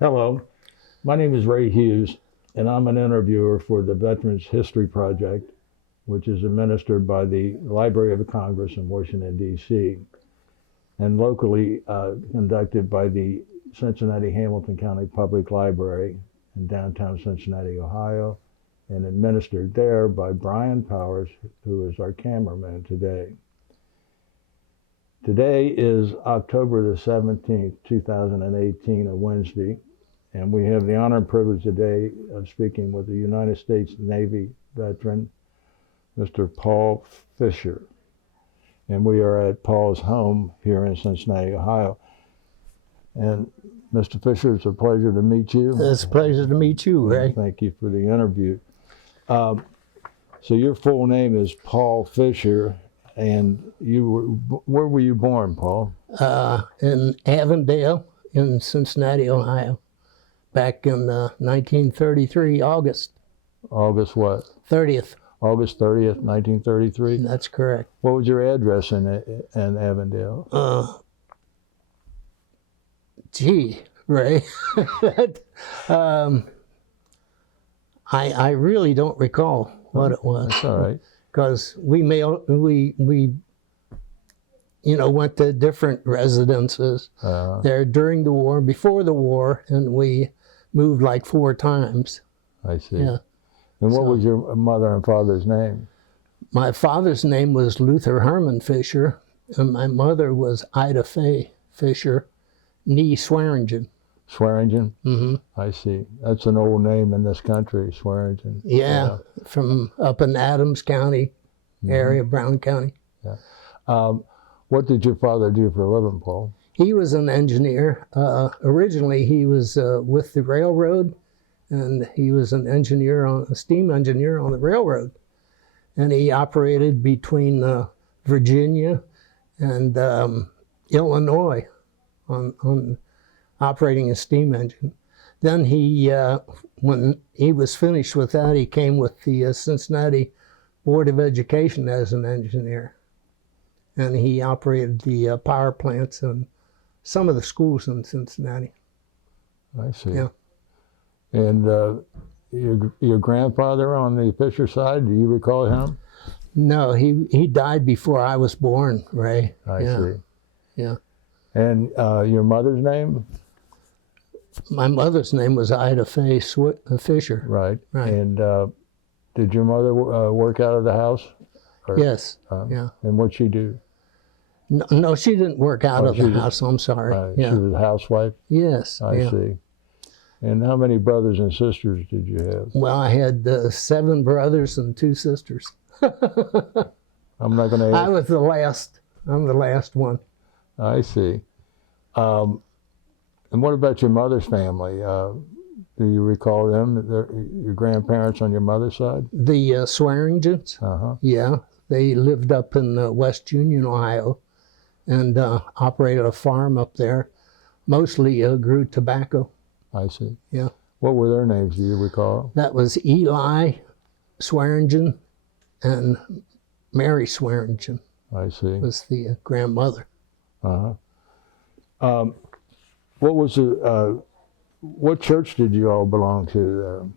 Hello, my name is Ray Hughes, and I'm an interviewer for the Veterans History Project, which is administered by the Library of Congress in Washington, D.C., and locally conducted by the Cincinnati-Hamilton County Public Library in downtown Cincinnati, Ohio, and administered there by Brian Powers, who is our cameraman today. Today is October the 17th, 2018, a Wednesday, and we have the honor and privilege today of speaking with the United States Navy veteran, Mr. Paul Fisher. And we are at Paul's home here in Cincinnati, Ohio. And Mr. Fisher, it's a pleasure to meet you. It's a pleasure to meet you, Ray. Thank you for the interview. So your full name is Paul Fisher, and where were you born, Paul? In Avondale in Cincinnati, Ohio, back in 1933, August. August what? 30th. August 30th, 1933? That's correct. What was your address in Avondale? Gee, Ray. I really don't recall what it was. That's all right. Because we went to different residences there during the war, before the war, and we moved like 4 times. I see. Yeah. And what was your mother and father's name? My father's name was Luther Herman Fisher, and my mother was Ida Fay Fisher, nee Swearingen. Swearingen? Mm-hmm. I see. That's an old name in this country, Swearingen. Yeah, from up in Adams County area, Brown County. Yeah. What did your father do for a living, Paul? He was an engineer. Originally, he was with the railroad, and he was a steam engineer on the railroad. And he operated between Virginia and Illinois on operating a steam engine. Then when he was finished with that, he came with the Cincinnati Board of Education as an engineer. And he operated the power plants and some of the schools in Cincinnati. I see. Yeah. And your grandfather on the Fisher side, do you recall him? No, he died before I was born, Ray. I see. Yeah. And your mother's name? My mother's name was Ida Fay Fisher. Right. Right. And did your mother work out of the house? Or, Yes. Yeah. And what'd she do? No, she didn't work out of the house. I'm sorry. She was a housewife? Yes. I see. And how many brothers and sisters did you have? Well, I had 7 brothers and 2 sisters. I'm not going to ask. I was the last. I'm the last one. I see. And what about your mother's family? Do you recall them, your grandparents on your mother's side? The Swearingens? Yeah. They lived up in West Union, Ohio, and operated a farm up there. Mostly grew tobacco. I see. Yeah. What were their names? Do you recall? That was Eli Swearingen and Mary Swearingen. I see. Was the grandmother. What was what church did you all belong to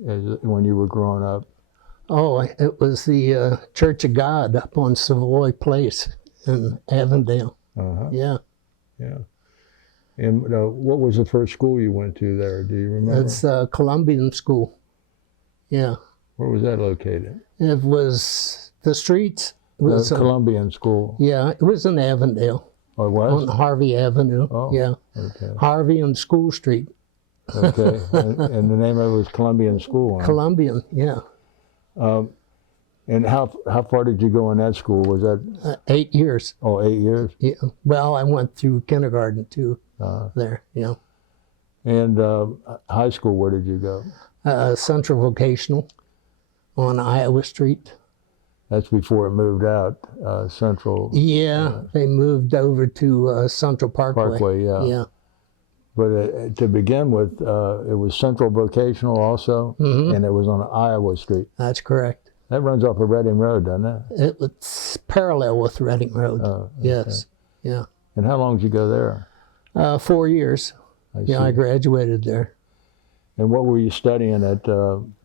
when you were growing up? Oh, it was the Church of God up on Savoy Place in Avondale. Yeah. Yeah. And what was the first school you went to there? Do you remember? It's Columbian School. Yeah. Where was that located? It was the streets. Was the Columbian School. Yeah, it was in Avondale. Oh, it was? On Harvey Avenue. Oh, yeah. Okay. Harvey and School Street. Okay. And the name of it was Columbian School. Huh? Columbian, yeah. And how far did you go in that school? Was that 8 years? Oh, 8 years. Yeah. Well, I went through kindergarten too. There. Yeah. And high school, where did you go? Central Vocational on Iowa Street. That's before it moved out. Central. Yeah, they moved over to Central Parkway. Parkway, yeah. Yeah. But to begin with, it was Central Vocational also, and it was on Iowa Street. That's correct. That runs off of Reading Road, doesn't it? It was parallel with Reading Road. Oh, okay. Yes. Yeah. And how long did you go there? 4 years. I Yeah, see. I graduated there. And what were you studying at?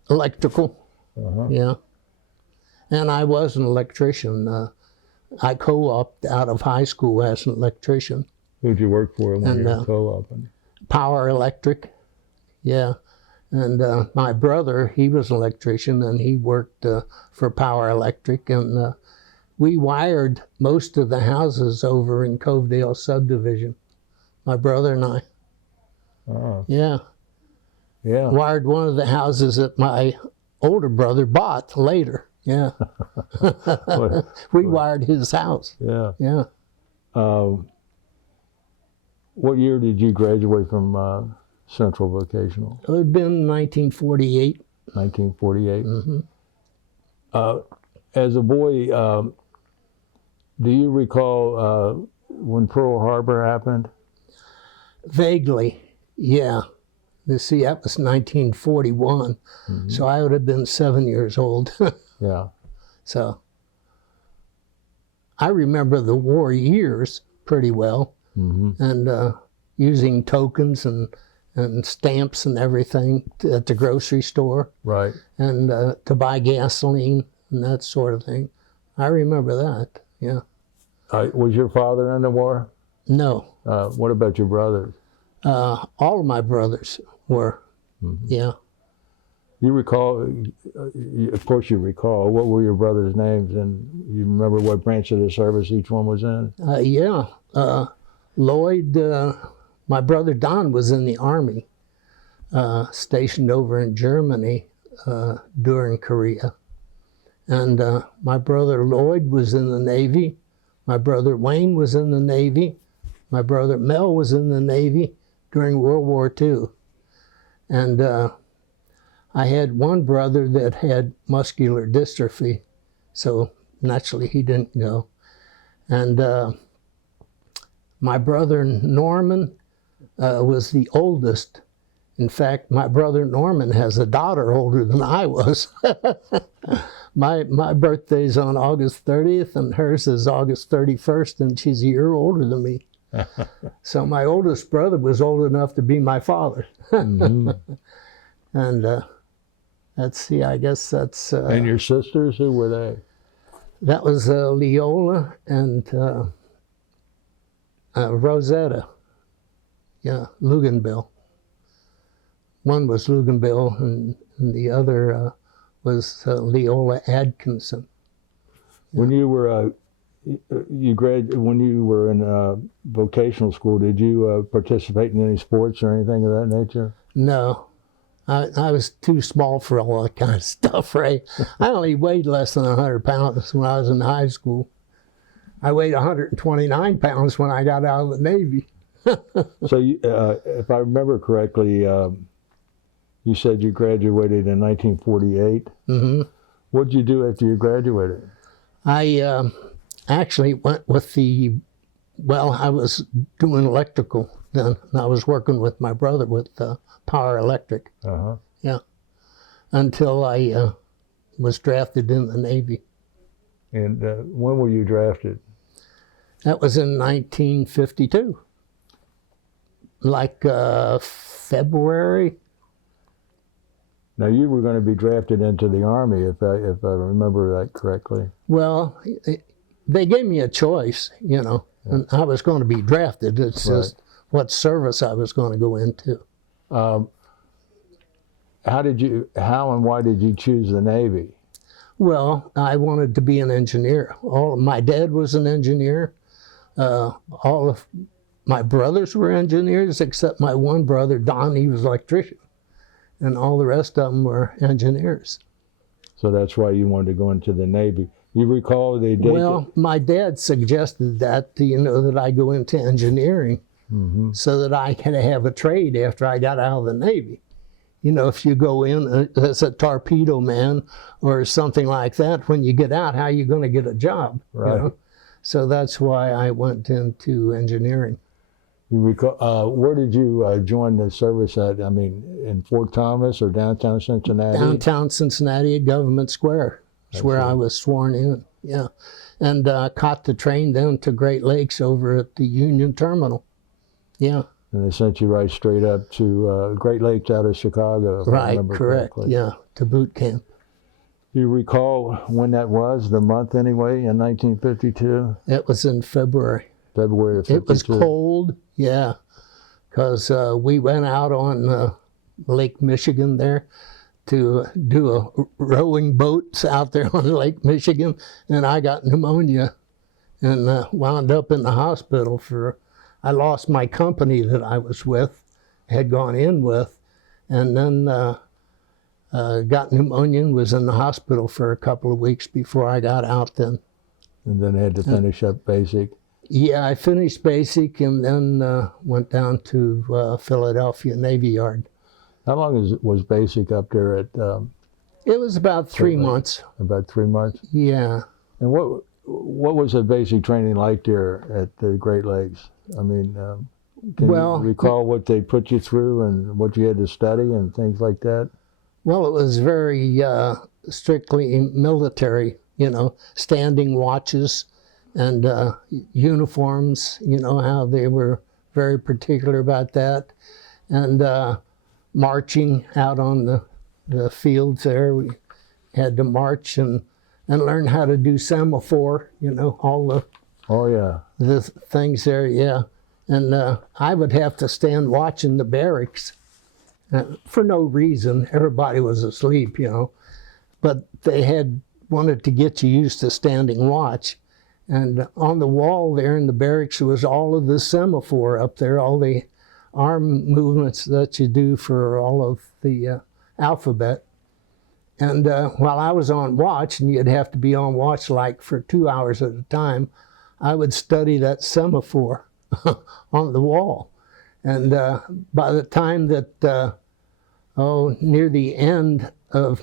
Electrical, Uh-huh. yeah. And I was an electrician. I co-opted out of high school as an electrician. Who'd you work for when And, you were co-oping? Power Electric, yeah. And my brother, he was an electrician, and he worked for Power Electric. And we wired most of the houses over in Covedale subdivision, my brother and I. Oh, Yeah. yeah. Wired one of the houses that my older brother bought later. Yeah. We wired his house. Yeah. Yeah. What year did you graduate from Central Vocational? It had been 1948. 1948. Mm-hmm. As a boy, do you recall when Pearl Harbor happened? Vaguely, yeah. You see, that was 1941, so I would have been 7 years old. Yeah. So I remember the war years pretty well, and using tokens and stamps and everything at the grocery store, Right. and to buy gasoline and that sort of thing. I remember that, yeah. Was your father in the war? No, What about your brothers? all of my brothers were, yeah. You recall, of course you recall, what were your brothers' names, and you remember what branch of the service each one was in? Yeah, Lloyd, my brother Don was in the Army, stationed over in Germany during Korea. And my brother Lloyd was in the Navy. My brother Wayne was in the Navy. My brother Mel was in the Navy during World War II. And I had one brother that had muscular dystrophy, so naturally he didn't go. And my brother Norman was the oldest. In fact, my brother Norman has a daughter older than I was. My birthday's on August 30th, and hers is August 31st, and she's a year older than me. So my oldest brother was old enough to be my father. And let's see, I guess that's... And your sisters, who were they? That was Leola and Rosetta. Yeah, Luganville. One was Luganville, and the other was Leola Atkinson. When you were when you were in vocational school, did you participate in any sports or anything of that nature? No, I was too small for all that kind of stuff, Ray. I only weighed less than 100 pounds when I was in high school. I weighed 129 pounds when I got out of the Navy. So, if I remember correctly, you said you graduated in 1948. Mm-hmm. What did you do after you graduated? I actually went with I was doing electrical then. I was working with my brother with Power Electric. Uh-huh. Yeah. Until I was drafted in the Navy. And when were you drafted? That was in 1952. Like February. Now you were going to be drafted into the Army, if I remember that correctly. Well, they gave me a choice, and I was going to be drafted. It's just what service I was going to go into. How and why did you choose the Navy? Well, I wanted to be an engineer. My dad was an engineer. All of my brothers were engineers, except my one brother, Don, he was an electrician. And all the rest of them were engineers. So that's why you wanted to go into the Navy. You recall the date? Well, my dad suggested that, that I go into engineering so that I could have a trade after I got out of the Navy. If you go in as a torpedo man or something like that, when you get out, how are you going to get a job? Right. So that's why I went into engineering. You recall, where did you join the service at? I mean, in Fort Thomas or downtown Cincinnati? Downtown Cincinnati at Government Square. That's where I was sworn in, yeah. And caught the train then to Great Lakes over at the Union Terminal. Yeah. And they sent you right straight up to Great Lakes out of Chicago, if I Right, remember correct. correctly. Yeah, to boot camp. Do you recall when that was, the month anyway, in 1952? It was in February. February of 52? It was cold, yeah, because we went out on Lake Michigan there to do a rowing boats out there on Lake Michigan, and I got pneumonia and wound up in the hospital I lost my company that I was with, had gone in with, and then got pneumonia and was in the hospital for a couple of weeks before I got out then. And then had to finish up basic. Yeah, I finished basic and then went down to Philadelphia Navy Yard. How long was basic up there at? It was about 3 months. About 3 months. Yeah. And what was the basic training like there at the Great Lakes? I mean, can you recall what they put you through and what you had to study and things like that? Well, it was very strictly military, standing watches and uniforms, how they were very particular about that. And marching out on the fields there, we had to march and learn how to do semaphore, all the Oh, yeah. the things there, yeah. And I would have to stand watching the barracks for no reason. Everybody was asleep, but they wanted to get you used to standing watch. And on the wall there in the barracks was all of the semaphore up there, all the arm movements that you do for all of the alphabet. And while I was on watch, and you'd have to be on watch like for 2 hours at a time, I would study that semaphore on the wall. And by the time that, near the end of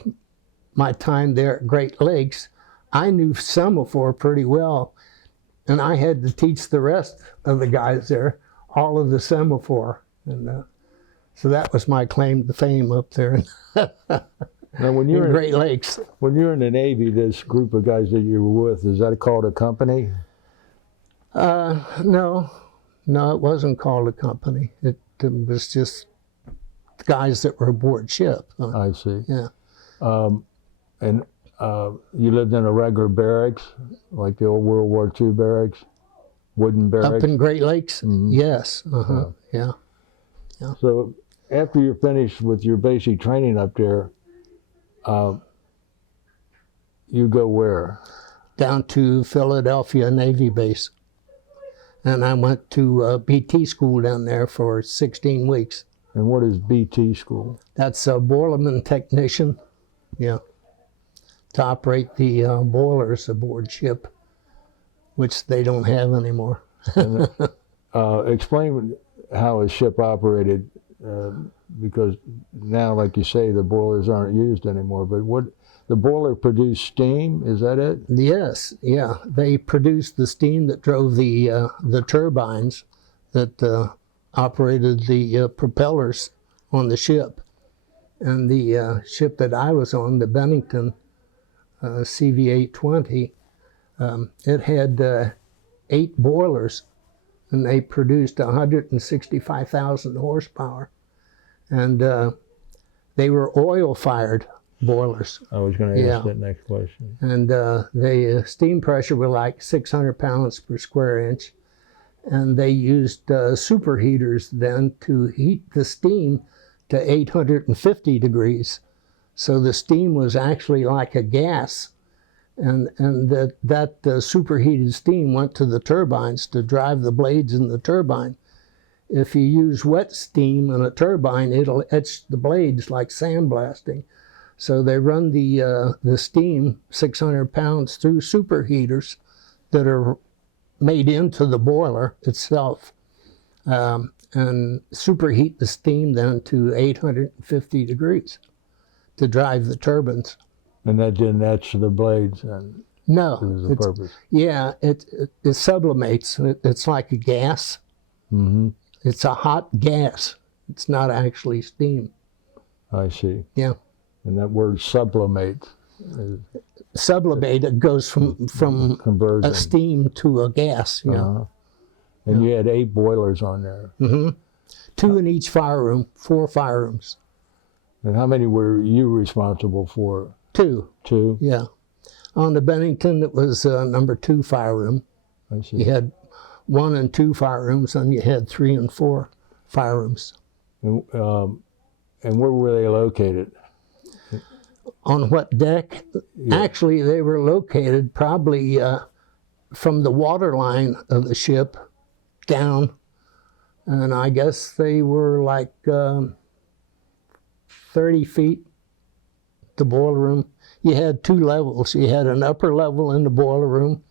my time there at Great Lakes, I knew semaphore pretty well. And I had to teach the rest of the guys there all of the semaphore. And so that was my claim to fame up there Now, when in you're Great Lakes. When you're in the Navy, this group of guys that you were with, is that called a company? No, it wasn't called a company. It was just guys that were aboard ship. I see. Yeah. And you lived in a regular barracks, like the old World War II barracks, wooden barracks? Up in Great Lakes? Mhm. Yes. Yeah. So after you're finished with your basic training up there, you go where? Down to Philadelphia Navy Base. And I went to BT school down there for 16 weeks. And what is BT school? That's a Boilerman technician, yeah, to operate the boilers aboard ship, which they don't have anymore. And, explain how a ship operated, because now, like you say, the boilers aren't used anymore. But the boiler produced steam? Is that it? Yes, yeah. They produced the steam that drove the turbines that operated the propellers on the ship. And the ship that I was on, the Bennington CV-820, it had 8 boilers, and they produced 165,000 horsepower. And they were oil-fired boilers. I was going to ask that next question. And the steam pressure was like 600 pounds per square inch. And they used superheaters then to heat the steam to 850 degrees. So the steam was actually like a gas. And that superheated steam went to the turbines to drive the blades in the turbine. If you use wet steam in a turbine, it'll etch the blades like sandblasting. So they run the steam, 600 pounds, through superheaters that are made into the boiler itself, and superheat the steam then to 850 degrees to drive the turbines. And that didn't etch the blades and No, serves the purpose. Yeah, it sublimates. It's like a gas. Mm-hmm. It's a hot gas. It's not actually steam. I see. Yeah. And that word sublimate is Sublimate, it goes from conversion. a steam to a gas. Yeah. And you had 8 boilers on there. Mm-hmm. 2 in each fire room, 4 fire rooms. And how many were you responsible for? 2, 2? yeah. On the Bennington, it was number 2 fire room. I see. You had 1 and 2 fire rooms, and you had 3 and 4 fire rooms. And where were they located? On what deck? Yeah. Actually, they were located probably from the water line of the ship down, and I guess they were like 30 feet, the boiler room. You had 2 levels. You had an upper level in the boiler room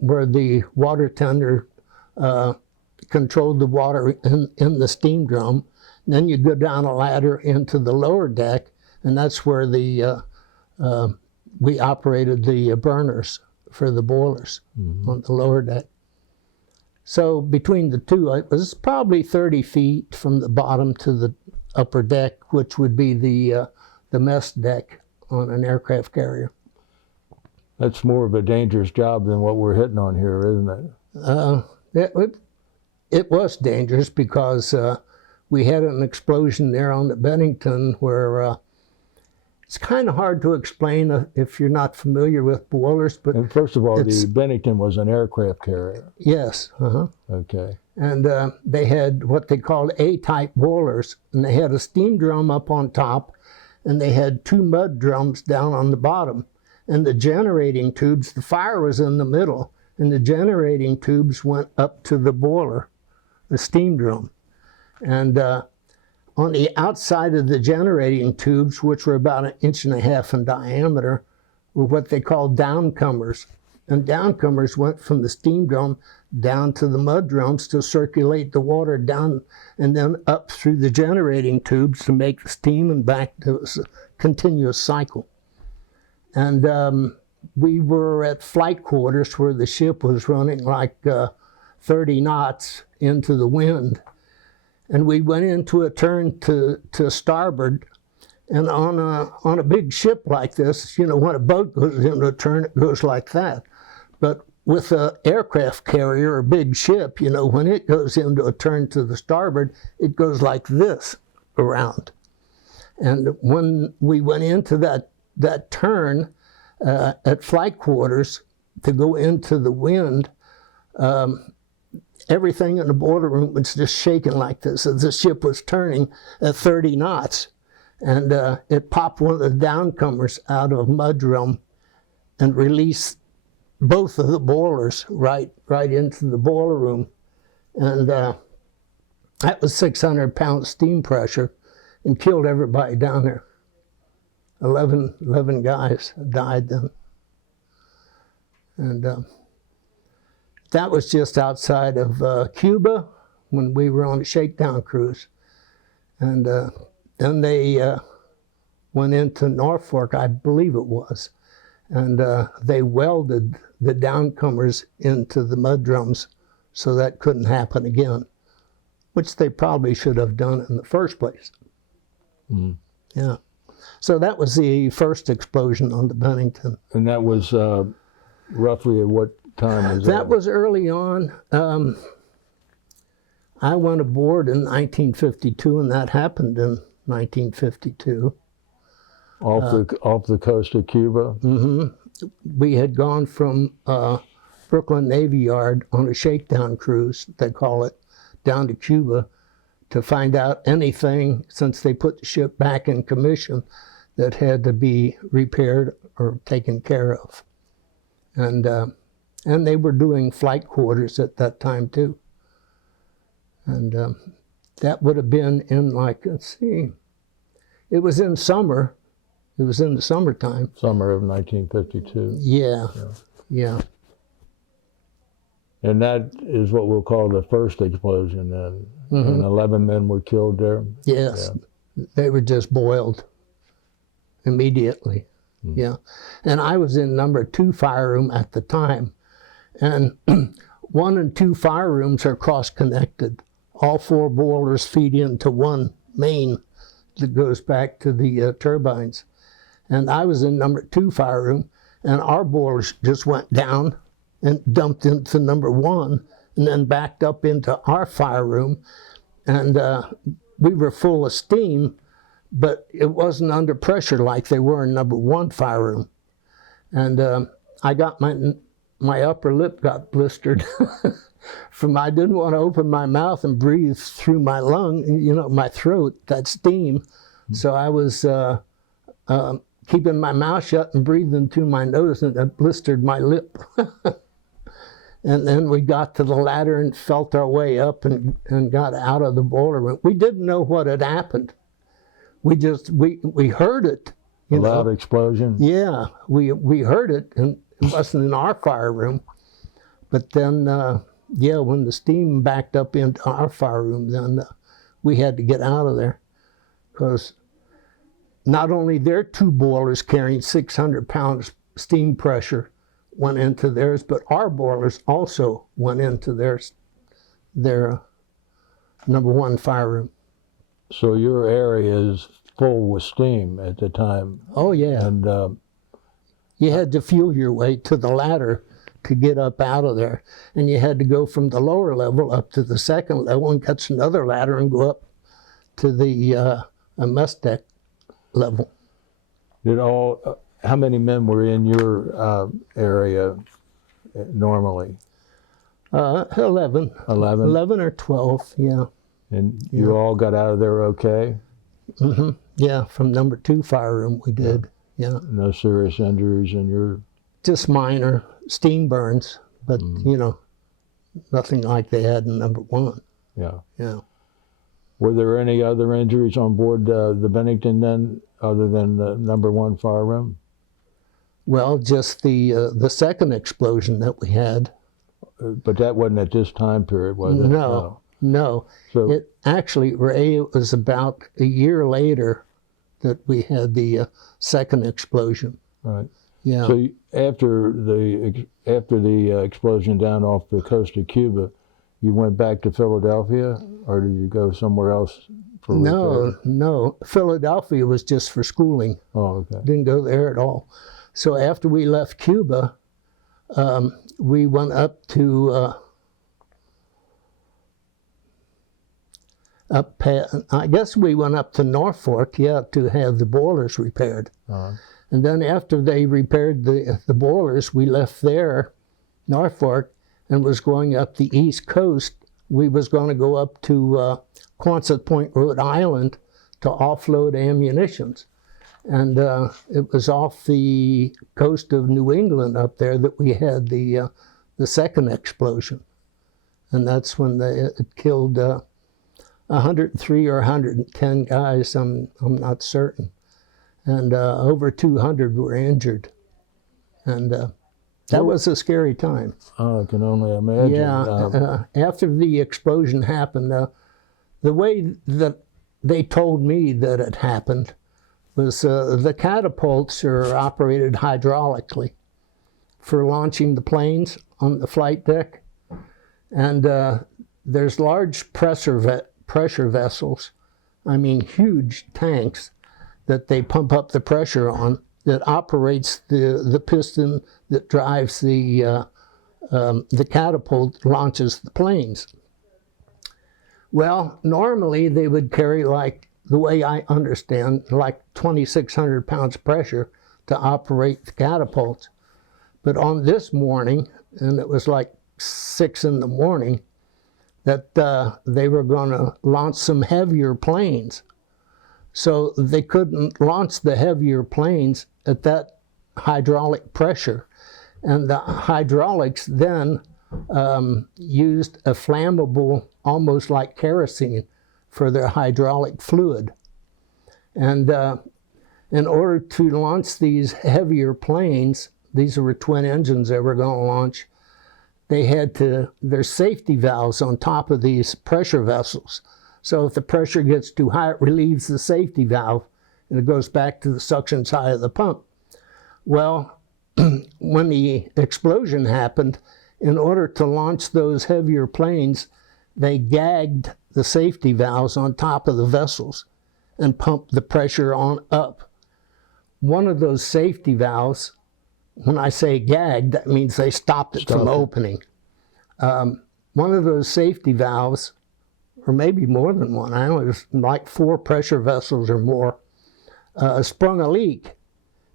where the water tender controlled the water in the steam drum. Then you go down a ladder into the lower deck, and that's where we operated the burners for the boilers on the lower deck. So between the 2, it was probably 30 feet from the bottom to the upper deck, which would be the mess deck on an aircraft carrier. That's more of a dangerous job than what we're hitting on here, isn't it? It was dangerous because we had an explosion there on the Bennington where it's kind of hard to explain if you're not familiar with boilers. But and first of all, the Bennington was an aircraft carrier. Yes. Okay. And they had what they called A-type boilers, and they had a steam drum up on top, and they had 2 mud drums down on the bottom. And the generating tubes, the fire was in the middle, and the generating tubes went up to the boiler, the steam drum. And on the outside of the generating tubes, which were about 1.5 inches in diameter, were what they called downcomers. And downcomers went from the steam drum down to the mud drums to circulate the water down and then up through the generating tubes to make the steam and back. It was a continuous cycle. And we were at flight quarters where the ship was running like 30 knots into the wind. And we went into a turn to starboard. And on a big ship like this, you know, when a boat goes into a turn, it goes like that. But with an aircraft carrier, a big ship, you know, when it goes into a turn to the starboard, it goes like this around. And when we went into that turn at flight quarters to go into the wind, everything in the boiler room was just shaking like this as the ship was turning at 30 knots. And it popped one of the downcomers out of a mud drum and released both of the boilers right into the boiler room. And that was 600-pound steam pressure and killed everybody down there. 11 guys died then. And that was just outside of Cuba when we were on a shakedown cruise. And then they went into Norfolk, I believe it was, and they welded the downcomers into the mud drums so that couldn't happen again, which they probably should have done in the first place. Yeah. So that was the first explosion on the Bennington. And that was roughly at what time was that? That was early on. I went aboard in 1952, and that happened in 1952. Off the coast of Cuba? Mm-hmm. We had gone from Brooklyn Navy Yard on a shakedown cruise, they call it, down to Cuba to find out anything, since they put the ship back in commission, that had to be repaired or taken care of. And they were doing flight quarters at that time too. And that would have been in like, let's see, it was in summer. It was in the summertime. Summer of 1952. Yeah. And that is what we'll call the first explosion then. Mm-hmm. And 11 men were killed there? Yes. Yeah. They were just boiled immediately. Mm-hmm. Yeah. And I was in number 2 fire room at the time. And 1 and 2 fire rooms are cross-connected. All 4 boilers feed into one main that goes back to the turbines. And I was in number 2 fire room, and our boilers just went down and dumped into number 1, and then backed up into our fire room. and we were full of steam, but it wasn't under pressure like they were in number 1 fire room. And I got my upper lip got blistered from I didn't want to open my mouth and breathe through my lung, my throat, that steam. So I was keeping my mouth shut and breathing through my nose, and it blistered my lip. And then we got to the ladder and felt our way up and got out of the boiler room. We didn't know what had happened. We heard it. A loud explosion? Yeah, we heard it, and it wasn't in our fire room. But then, when the steam backed up into our fire room, then we had to get out of there, because not only their 2 boilers carrying 600 pounds steam pressure went into theirs, but our boilers also went into their number 1 fire room. So your area is full with steam at the time. Oh yeah. And you had to fuel your way to the ladder to get up out of there. And you had to go from the lower level up to the 2nd level and catch another ladder and go up to the mess deck level. How many men were in your area normally? 11. 11? 11 or 12, yeah. And you all got out of there okay? Mm-hmm. Yeah, from number 2 fire room we did, yeah. No serious injuries in your... Just minor steam burns, but, nothing like they had in number 1. Yeah. Yeah. Were there any other injuries on board the Bennington then, other than the number 1 fire room? Well, just the 2nd explosion that we had. But that wasn't at this time period, was it? No. So, it was about a year later that we had the 2nd explosion. right. Yeah. So after the explosion down off the coast of Cuba, you went back to Philadelphia, or did you go somewhere else for repair? No. Philadelphia was just for schooling. Oh, okay. Didn't go there at all. So after we left Cuba, we went up to I guess we went up to Norfolk, to have the boilers repaired. Uh-huh. And then after they repaired the boilers, we left there, Norfolk, and was going up the East Coast. We was going to go up to Quonset Point, Rhode Island, to offload ammunitions. And it was off the coast of New England up there that we had the 2nd explosion. And that's when it killed 103 or 110 guys, I'm not certain. And over 200 were injured. And that was a scary time. Oh, I can only imagine. Yeah, after the explosion happened, the way that they told me that it happened was the catapults are operated hydraulically for launching the planes on the flight deck. And there's large pressure vessels, huge tanks that they pump up the pressure on, that operates the piston that drives the catapult, launches the planes. Well, normally they would carry, like, the way I understand, like 2,600 pounds pressure to operate the catapults. But on this morning, and it was like 6 in the morning, that they were going to launch some heavier planes. So they couldn't launch the heavier planes at that hydraulic pressure. And the hydraulics then used a flammable, almost like kerosene, for their hydraulic fluid. And in order to launch these heavier planes, these were twin engines they were going to launch, they had there's safety valves on top of these pressure vessels. So if the pressure gets too high, it relieves the safety valve, and it goes back to the suction side of the pump. Well, when the explosion happened, in order to launch those heavier planes, they gagged the safety valves on top of the vessels and pumped the pressure on up. One of those safety valves, when I say gagged, that means they stopped it from opening. One of those safety valves or maybe more than one, I don't know, it was like 4 pressure vessels or more, sprung a leak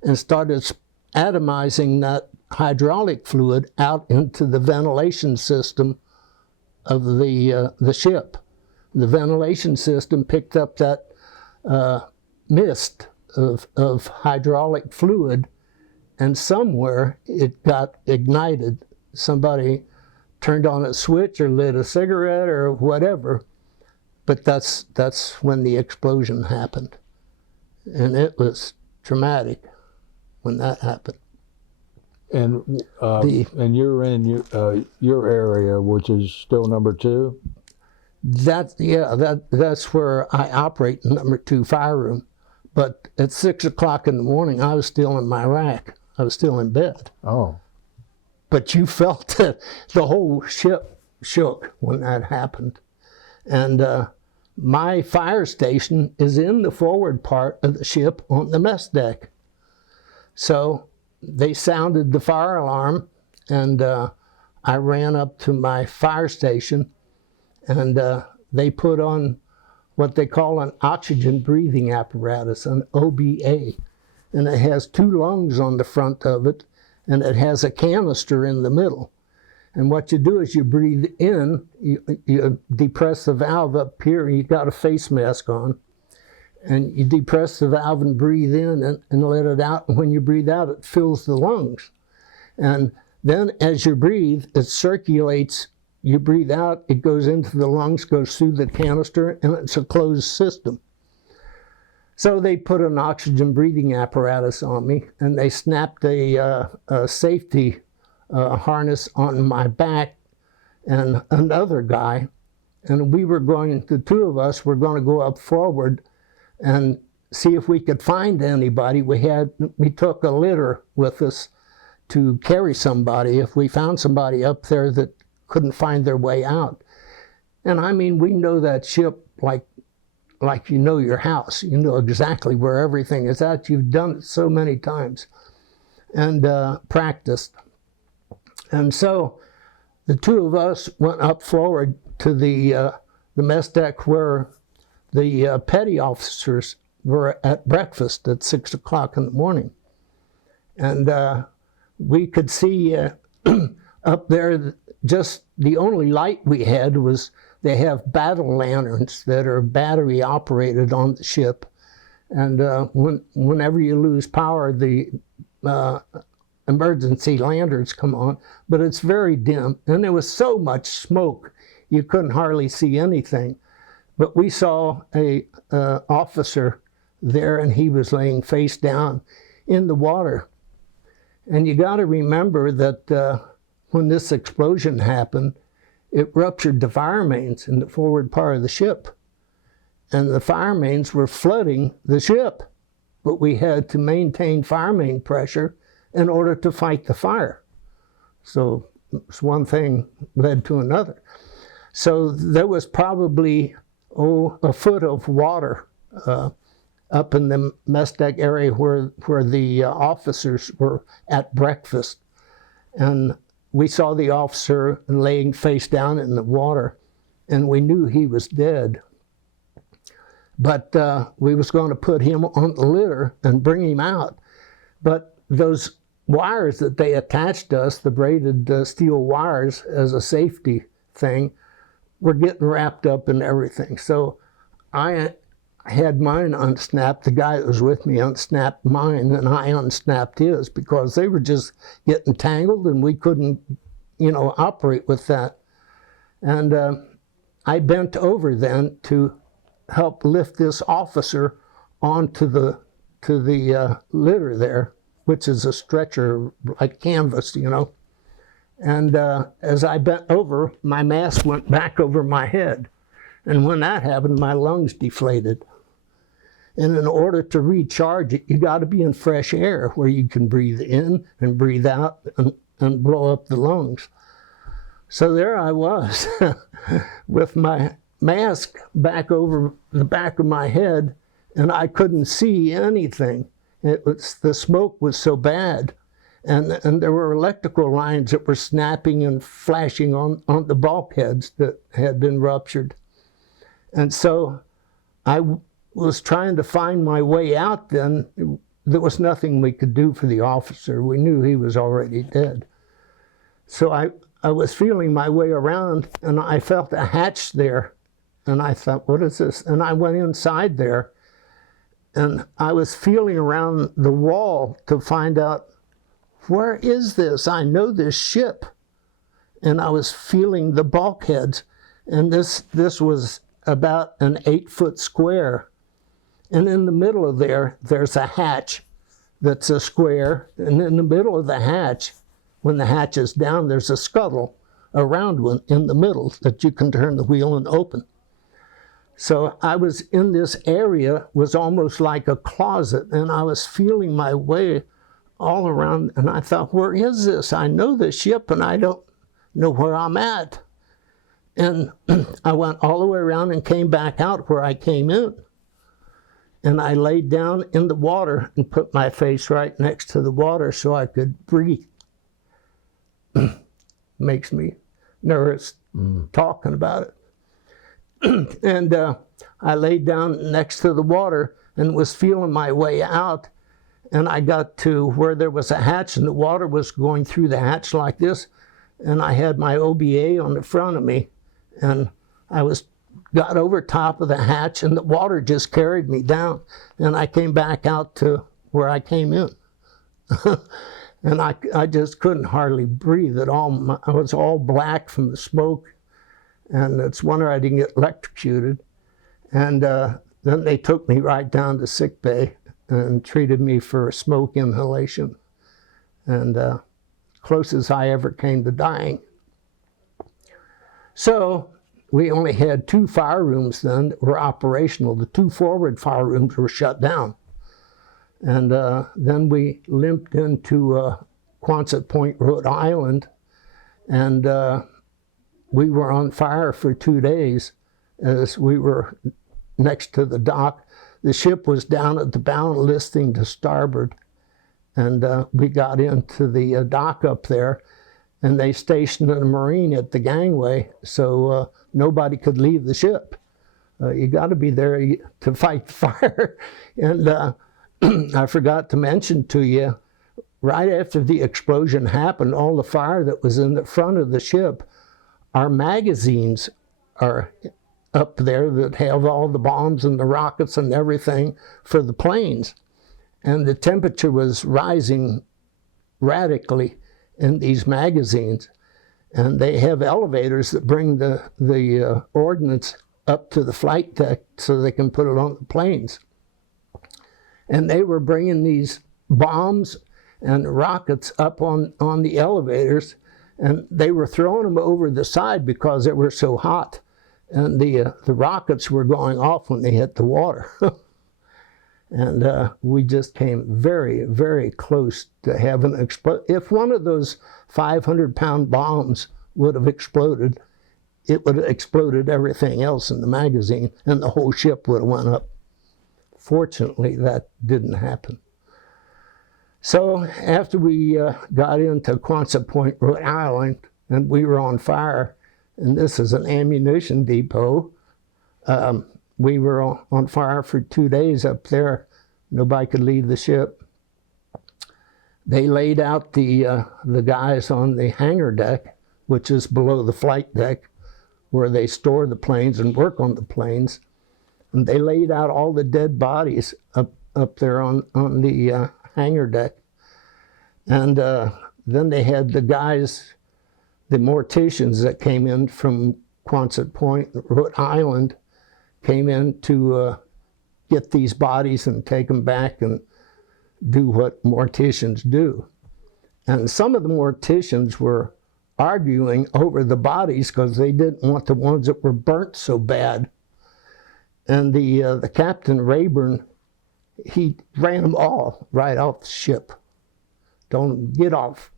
and started atomizing that hydraulic fluid out into the ventilation system of the ship. The ventilation system picked up that mist of hydraulic fluid, and somewhere it got ignited. Somebody turned on a switch or lit a cigarette or whatever, but that's when the explosion happened. And it was traumatic when that happened. And you're in your area, which is still number 2? That's where I operate, number 2 fire room. But at 6 o'clock in the morning, I was still in my rack. I was still in bed. Oh. But you felt that the whole ship shook when that happened. And my fire station is in the forward part of the ship on the mess deck. So they sounded the fire alarm, and I ran up to my fire station, and they put on what they call an oxygen breathing apparatus, an OBA. And it has 2 lungs on the front of it, and it has a canister in the middle. And what you do is you breathe in, you depress the valve up here, you got a face mask on, and you depress the valve and breathe in and let it out. And when you breathe out, it fills the lungs. And then as you breathe, it circulates. You breathe out, it goes into the lungs, goes through the canister, and it's a closed system. So they put an oxygen breathing apparatus on me, and they snapped a safety harness on my back and another guy. And the 2 of us were going to go up forward and see if we could find anybody. We took a litter with us to carry somebody if we found somebody up there that couldn't find their way out. And I mean, we know that ship like you know your house. You know exactly where everything is at. You've done it so many times and practiced. And so the 2 of us went up forward to the mess deck where the petty officers were at breakfast at 6 o'clock in the morning. And we could see up there, just the only light we had was they have battle lanterns that are battery operated on the ship. And whenever you lose power, the emergency lanterns come on, but it's very dim. And there was so much smoke, you couldn't hardly see anything. But we saw a officer there, and he was laying face down in the water. And you got to remember that when this explosion happened, it ruptured the fire mains in the forward part of the ship. And the fire mains were flooding the ship. But we had to maintain fire main pressure in order to fight the fire. So one thing led to another. So there was probably, a foot of water up in the mess deck area where the officers were at breakfast. And we saw the officer laying face down in the water, and we knew he was dead. But we was going to put him on the litter and bring him out. But those wires that they attached us, the braided steel wires as a safety thing, were getting wrapped up in everything. So I had mine unsnapped. The guy that was with me unsnapped mine, and I unsnapped his because they were just getting tangled, and we couldn't, operate with that. And I bent over then to help lift this officer onto the litter there, which is a stretcher like canvas, And as I bent over, my mask went back over my head. And when that happened, my lungs deflated. And in order to recharge it, you got to be in fresh air where you can breathe in and breathe out and blow up the lungs. So there I was with my mask back over the back of my head, and I couldn't see anything. The smoke was so bad. And there were electrical lines that were snapping and flashing on the bulkheads that had been ruptured. And so I was trying to find my way out then. There was nothing we could do for the officer. We knew he was already dead. So I was feeling my way around, and I felt a hatch there. And I thought, what is this? And I went inside there, and I was feeling around the wall to find out, where is this? I know this ship. And I was feeling the bulkheads. And this was about an 8-foot square. And in the middle of there's a hatch that's a square. And in the middle of the hatch, when the hatch is down, there's a scuttle, a round one in the middle that you can turn the wheel and open. So I was in this area, was almost like a closet, and I was feeling my way all around, and I thought, where is this? I know the ship, and I don't know where I'm at. And I went all the way around and came back out where I came in. And I laid down in the water and put my face right next to the water so I could breathe. Makes me nervous talking about it. And I laid down next to the water and was feeling my way out. And I got to where there was a hatch, and the water was going through the hatch like this. And I had my OBA on the front of me. And I got over top of the hatch, and the water just carried me down. And I came back out to where I came in. And I just couldn't hardly breathe at all. I was all black from the smoke. And it's wonder I didn't get electrocuted. And then they took me right down to sick bay and treated me for smoke inhalation. And closest I ever came to dying. So we only had 2 fire rooms then that were operational. The 2 forward fire rooms were shut down. And then we limped into Quonset Point, Rhode Island. And we were on fire for 2 days as we were next to the dock. The ship was down at the bow listing to starboard. And we got into the dock up there, and they stationed a Marine at the gangway so nobody could leave the ship. You got to be there to fight the fire. And I forgot to mention to you, right after the explosion happened, all the fire that was in the front of the ship, our magazines are up there that have all the bombs and the rockets and everything for the planes. And the temperature was rising radically in these magazines. And they have elevators that bring the ordnance up to the flight deck so they can put it on the planes. And they were bringing these bombs and rockets up on the elevators, and they were throwing them over the side because they were so hot. And the rockets were going off when they hit the water. And we just came very, very close to having an explosion. If one of those 500-pound bombs would have exploded, it would have exploded everything else in the magazine, and the whole ship would have went up. Fortunately, that didn't happen. So after we got into Quonset Point, Rhode Island, and we were on fire, and this is an ammunition depot, we were on fire for 2 days up there. Nobody could leave the ship. They laid out the guys on the hangar deck, which is below the flight deck, where they store the planes and work on the planes. And they laid out all the dead bodies up there on the hangar deck. And then they had the guys, the morticians that came in from Quonset Point, Rhode Island, came in to get these bodies and take them back and do what morticians do. And some of the morticians were arguing over the bodies because they didn't want the ones that were burnt so bad. And the Captain Rayburn, he ran them all right off the ship. Don't get off.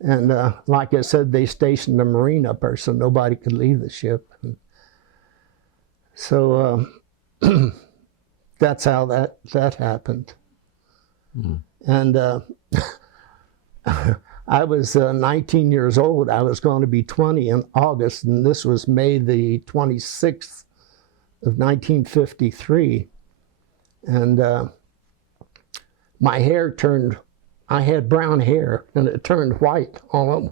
And like I said, they stationed a Marine up there so nobody could leave the ship. And so that's how that happened. Mm. And I was 19 years old. I was going to be 20 in August, and this was May the 26th of 1953, and my hair turned, I had brown hair, and it turned white on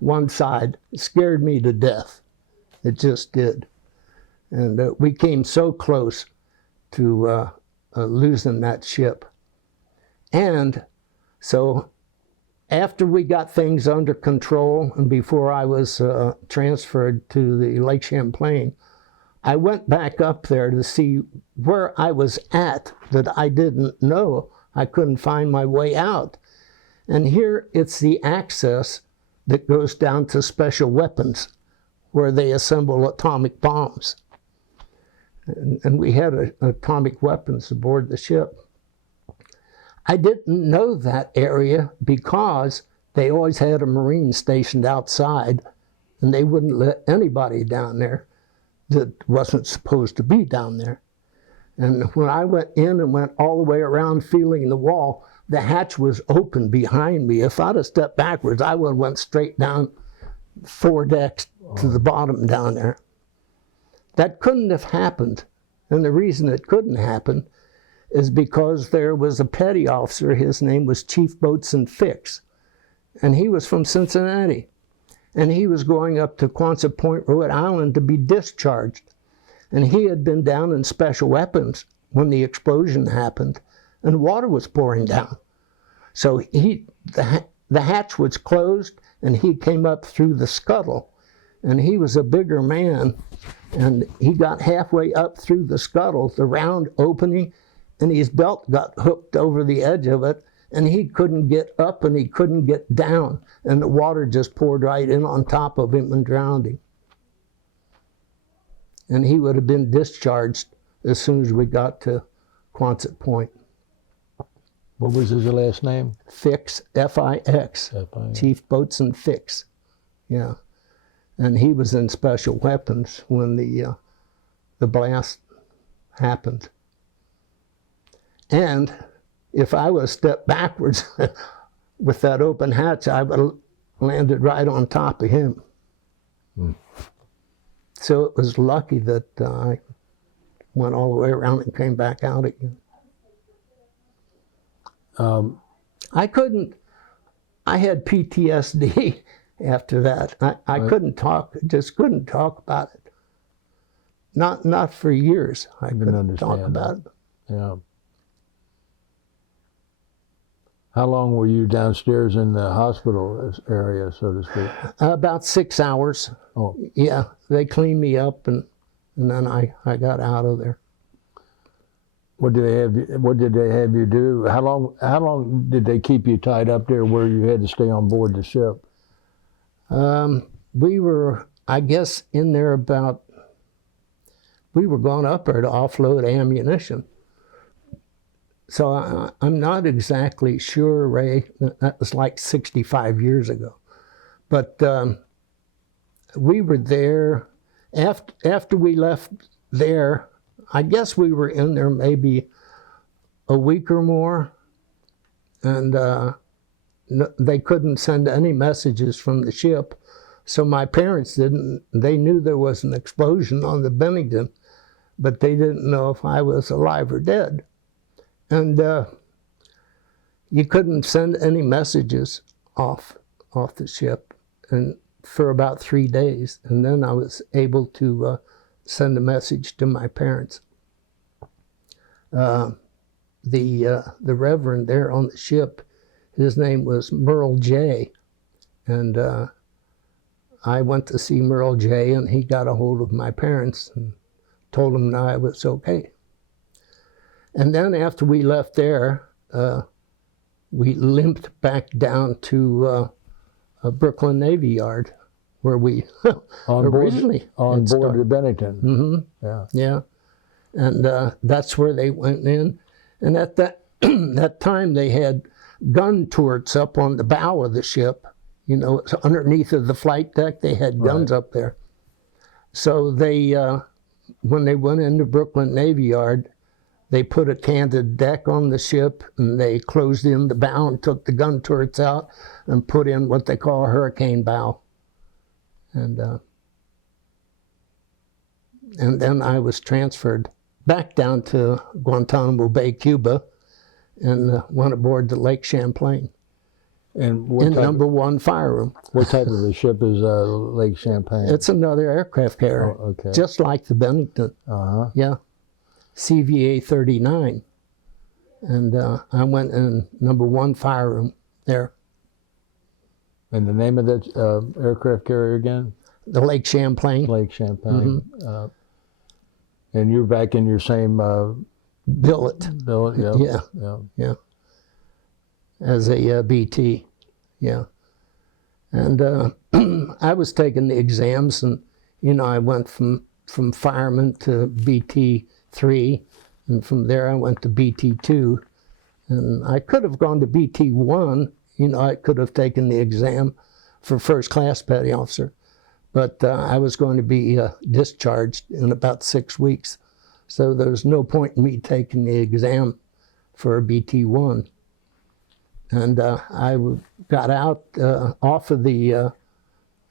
one side. It scared me to death. It just did. And we came so close to losing that ship. And so after we got things under control, and before I was transferred to the Lake Champlain, I went back up there to see where I was at that I didn't know. I couldn't find my way out. And here it's the access that goes down to special weapons, where they assemble atomic bombs. And we had atomic weapons aboard the ship. I didn't know that area because they always had a Marine stationed outside, and they wouldn't let anybody down there that wasn't supposed to be down there. And when I went in and went all the way around feeling the wall, the hatch was open behind me. If I'd have stepped backwards, I would have went straight down 4 decks to the bottom down there. That couldn't have happened. And the reason it couldn't happen is because there was a petty officer. His name was Chief Boatswain Fix. And he was from Cincinnati. And he was going up to Quonset Point, Rhode Island to be discharged. And he had been down in special weapons when the explosion happened, and water was pouring down. So the hatch was closed, and he came up through the scuttle. And he was a bigger man, and he got halfway up through the scuttle, the round opening, and his belt got hooked over the edge of it, and he couldn't get up and he couldn't get down, and the water just poured right in on top of him and drowned him. And he would have been discharged as soon as we got to Quonset Point. What was his last name? Fix, F-I-X, Chief Boatswain Fix, yeah. And he was in special weapons when the blast happened. And if I would have stepped backwards with that open hatch, I would have landed right on top of him. Mm. So it was lucky that I went all the way around and came back out again. I had PTSD after that. I couldn't talk, just couldn't talk about it. Not for years. I couldn't talk about it. Yeah. How long were you downstairs in the hospital area, so to speak? About 6 hours. Oh. Yeah, they cleaned me up, and then I got out of there. What did they have you do? How long did they keep you tied up there where you had to stay on board the ship? We were, I guess, in there we were going up there to offload ammunition. So I'm not exactly sure, Ray. That was like 65 years ago. But we were there. After we left there, I guess we were in there maybe a week or more. And they couldn't send any messages from the ship. So my parents didn't. They knew there was an explosion on the Bennington, but they didn't know if I was alive or dead. And you couldn't send any messages off the ship, and for about 3 days. And then I was able to send a message to my parents. The Reverend there on the ship, his name was Merle J. And I went to see Merle J., and he got a hold of my parents and told them I was okay. And then after we left there, we limped back down to Brooklyn Navy Yard, where we originally on board the Bennington. Mm-hmm. Yeah. Yeah. And that's where they went in. And at that time, they had gun turrets up on the bow of the ship. You know, underneath of the flight deck, they had guns up there. So they, when they went into Brooklyn Navy Yard, they put a canted deck on the ship, and they closed in the bow and took the gun turrets out and put in what they call a hurricane bow. And And then I was transferred back down to Guantanamo Bay, Cuba, and went aboard the Lake Champlain And what in type, number one fire room. what type of a ship is Lake Champlain? It's another aircraft carrier, Oh, okay. just like the Bennington. Uh-huh. Yeah, CVA 39. And I went in number one fire room there, And the name of that aircraft carrier again? the Lake Champlain. Lake Champlain. And you're back in your same Billet, billet? Yeah. Yeah. as a BT. Yeah. And I was taking the exams, and, I went from fireman to BT 3, and from there I went to BT 2. And I could have gone to BT 1, I could have taken the exam for first class petty officer. But I was going to be discharged in about 6 weeks. So there was no point in me taking the exam for a BT 1. And I got out off of the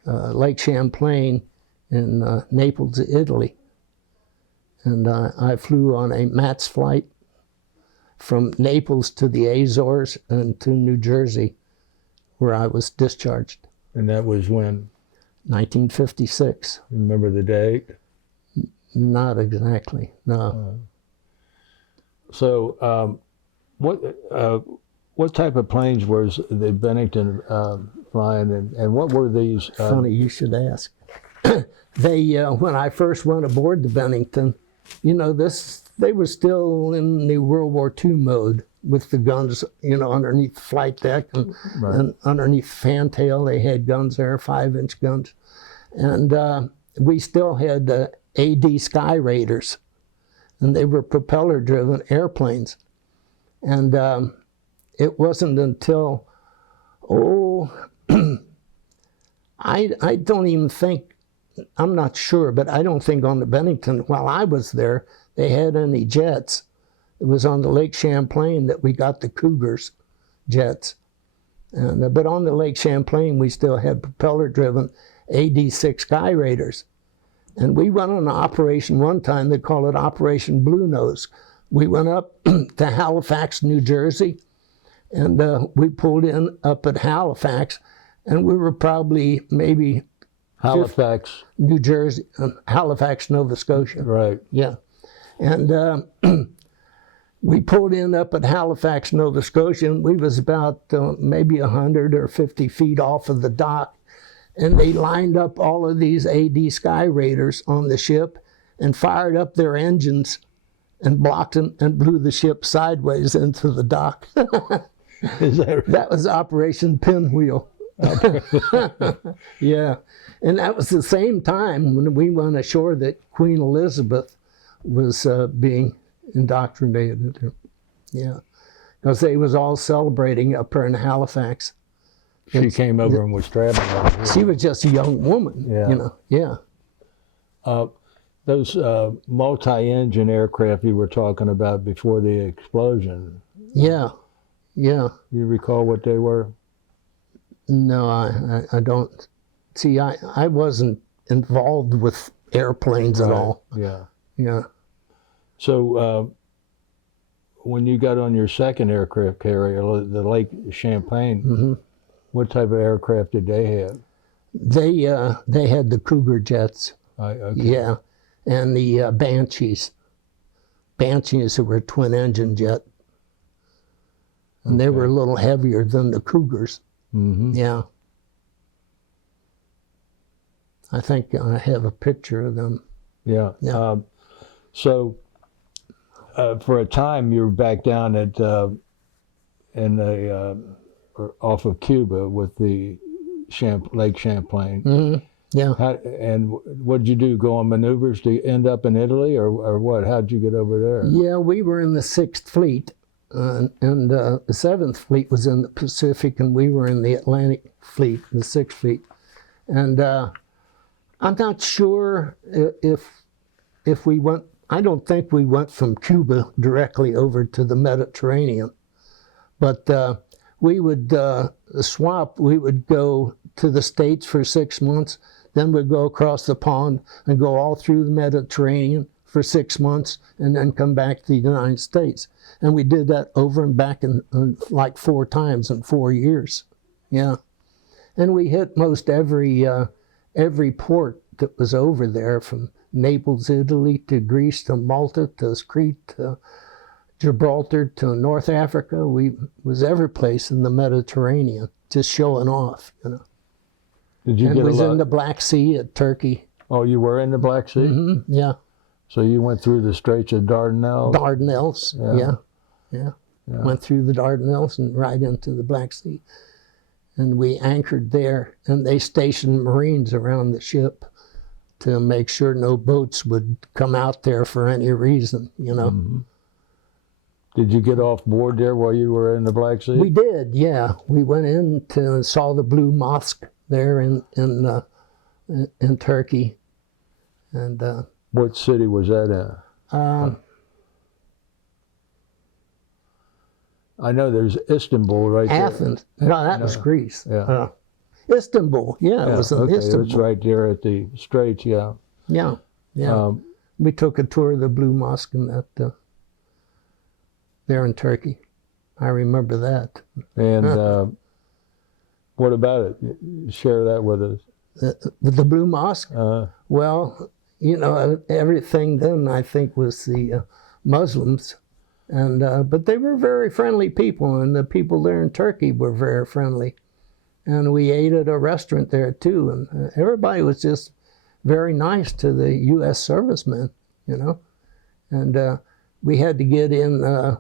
Lake Champlain in Naples, Italy. And I flew on a MATS flight from Naples to the Azores and to New Jersey, where I was discharged. And that was when? 1956. Remember the date? Not exactly, no. So what type of planes was the Bennington flying, and what were these? Funny you should ask. They, when I first went aboard the Bennington, they were still in the World War II mode with the guns, underneath the flight deck and, Right. and underneath the fantail, they had guns there, 5-inch guns. And we still had AD Sky Raiders, and they were propeller-driven airplanes. And it wasn't until, I don't even think, I'm not sure, but I don't think on the Bennington, while I was there, they had any jets. It was on the Lake Champlain that we got the Cougars jets. And, but on the Lake Champlain, we still had propeller-driven AD-6 Sky Raiders. And we went on an operation one time, they call it Operation Blue Nose. We went up to Halifax, New Jersey, and we pulled in up at Halifax, and we were probably maybe Halifax, New Jersey, Halifax, Nova Scotia. right? Yeah. And we pulled in up at Halifax, Nova Scotia, and we was about maybe 100 or 50 feet off of the dock. And they lined up all of these AD Sky Raiders on the ship and fired up their engines and blocked them and blew the ship sideways into the dock. Is that right? That was Operation Pinwheel. Yeah. And that was the same time when we went ashore that Queen Elizabeth was being indoctrinated. Yeah. Because they was all celebrating up there in Halifax. She came over and was traveling over here. She was just a young woman, Yeah. Yeah. Those multi-engine aircraft you were talking about before the explosion, Yeah. you recall what they were? No, I don't. See, I wasn't involved with airplanes at all. Yeah. Yeah. So when you got on your second aircraft carrier, the Lake Champlain, what type of aircraft did they have? They had the Cougar jets. Okay. Yeah. And the Banshees. Banshees were a twin-engine jet. And they were a little heavier than the Cougars. Mm-hmm. Yeah. I think I have a picture of them. Yeah. Yeah. So for a time you were back down at off of Cuba with the Lake Champlain. Mm-hmm. Yeah. And what did you do? Go on maneuvers to end up in Italy, or what? How did you get over there? Yeah, we were in the 6th Fleet, and the 7th Fleet was in the Pacific, and we were in the Atlantic Fleet, the 6th Fleet. And I'm not sure if we went, I don't think we went from Cuba directly over to the Mediterranean, but we would swap. We would go to the States for 6 months, Then we'd go across the pond and go all through the Mediterranean for 6 months and then come back to the United States. And we did that over and back in like 4 times in 4 years. Yeah. And we hit most every port that was over there, from Naples, Italy, to Greece, to Malta, to Crete, to Gibraltar, to North Africa. We was every place in the Mediterranean, just showing off, you know. Did you And get was a lot? in the Black Sea at Turkey. Oh, you were in the Black Sea? Mm-hmm. Yeah. So you went through the Straits of Dardanelles? Dardanelles, yeah. Went through the Dardanelles and right into the Black Sea. And we anchored there, and they stationed Marines around the ship to make sure no boats would come out there for any reason, you know. Mm-hmm. Did you get off board there while you were in the Black Sea? We did, yeah. We went in to saw the Blue Mosque there in Turkey. And What city was that in? I know there's Istanbul right there. Athens. No, that was Greece. Yeah. Istanbul. Yeah, it was in okay, Istanbul. it's right there at the Straits, yeah. Yeah, yeah. We took a tour of the Blue Mosque and that there in Turkey. I remember that. And what about it? Share that with us. With the Blue Mosque? Well, you know, everything then I think was the Muslims. And but they were very friendly people, and the people there in Turkey were very friendly. And we ate at a restaurant there too, and everybody was just very nice to the U.S. servicemen, you know. And we had to get in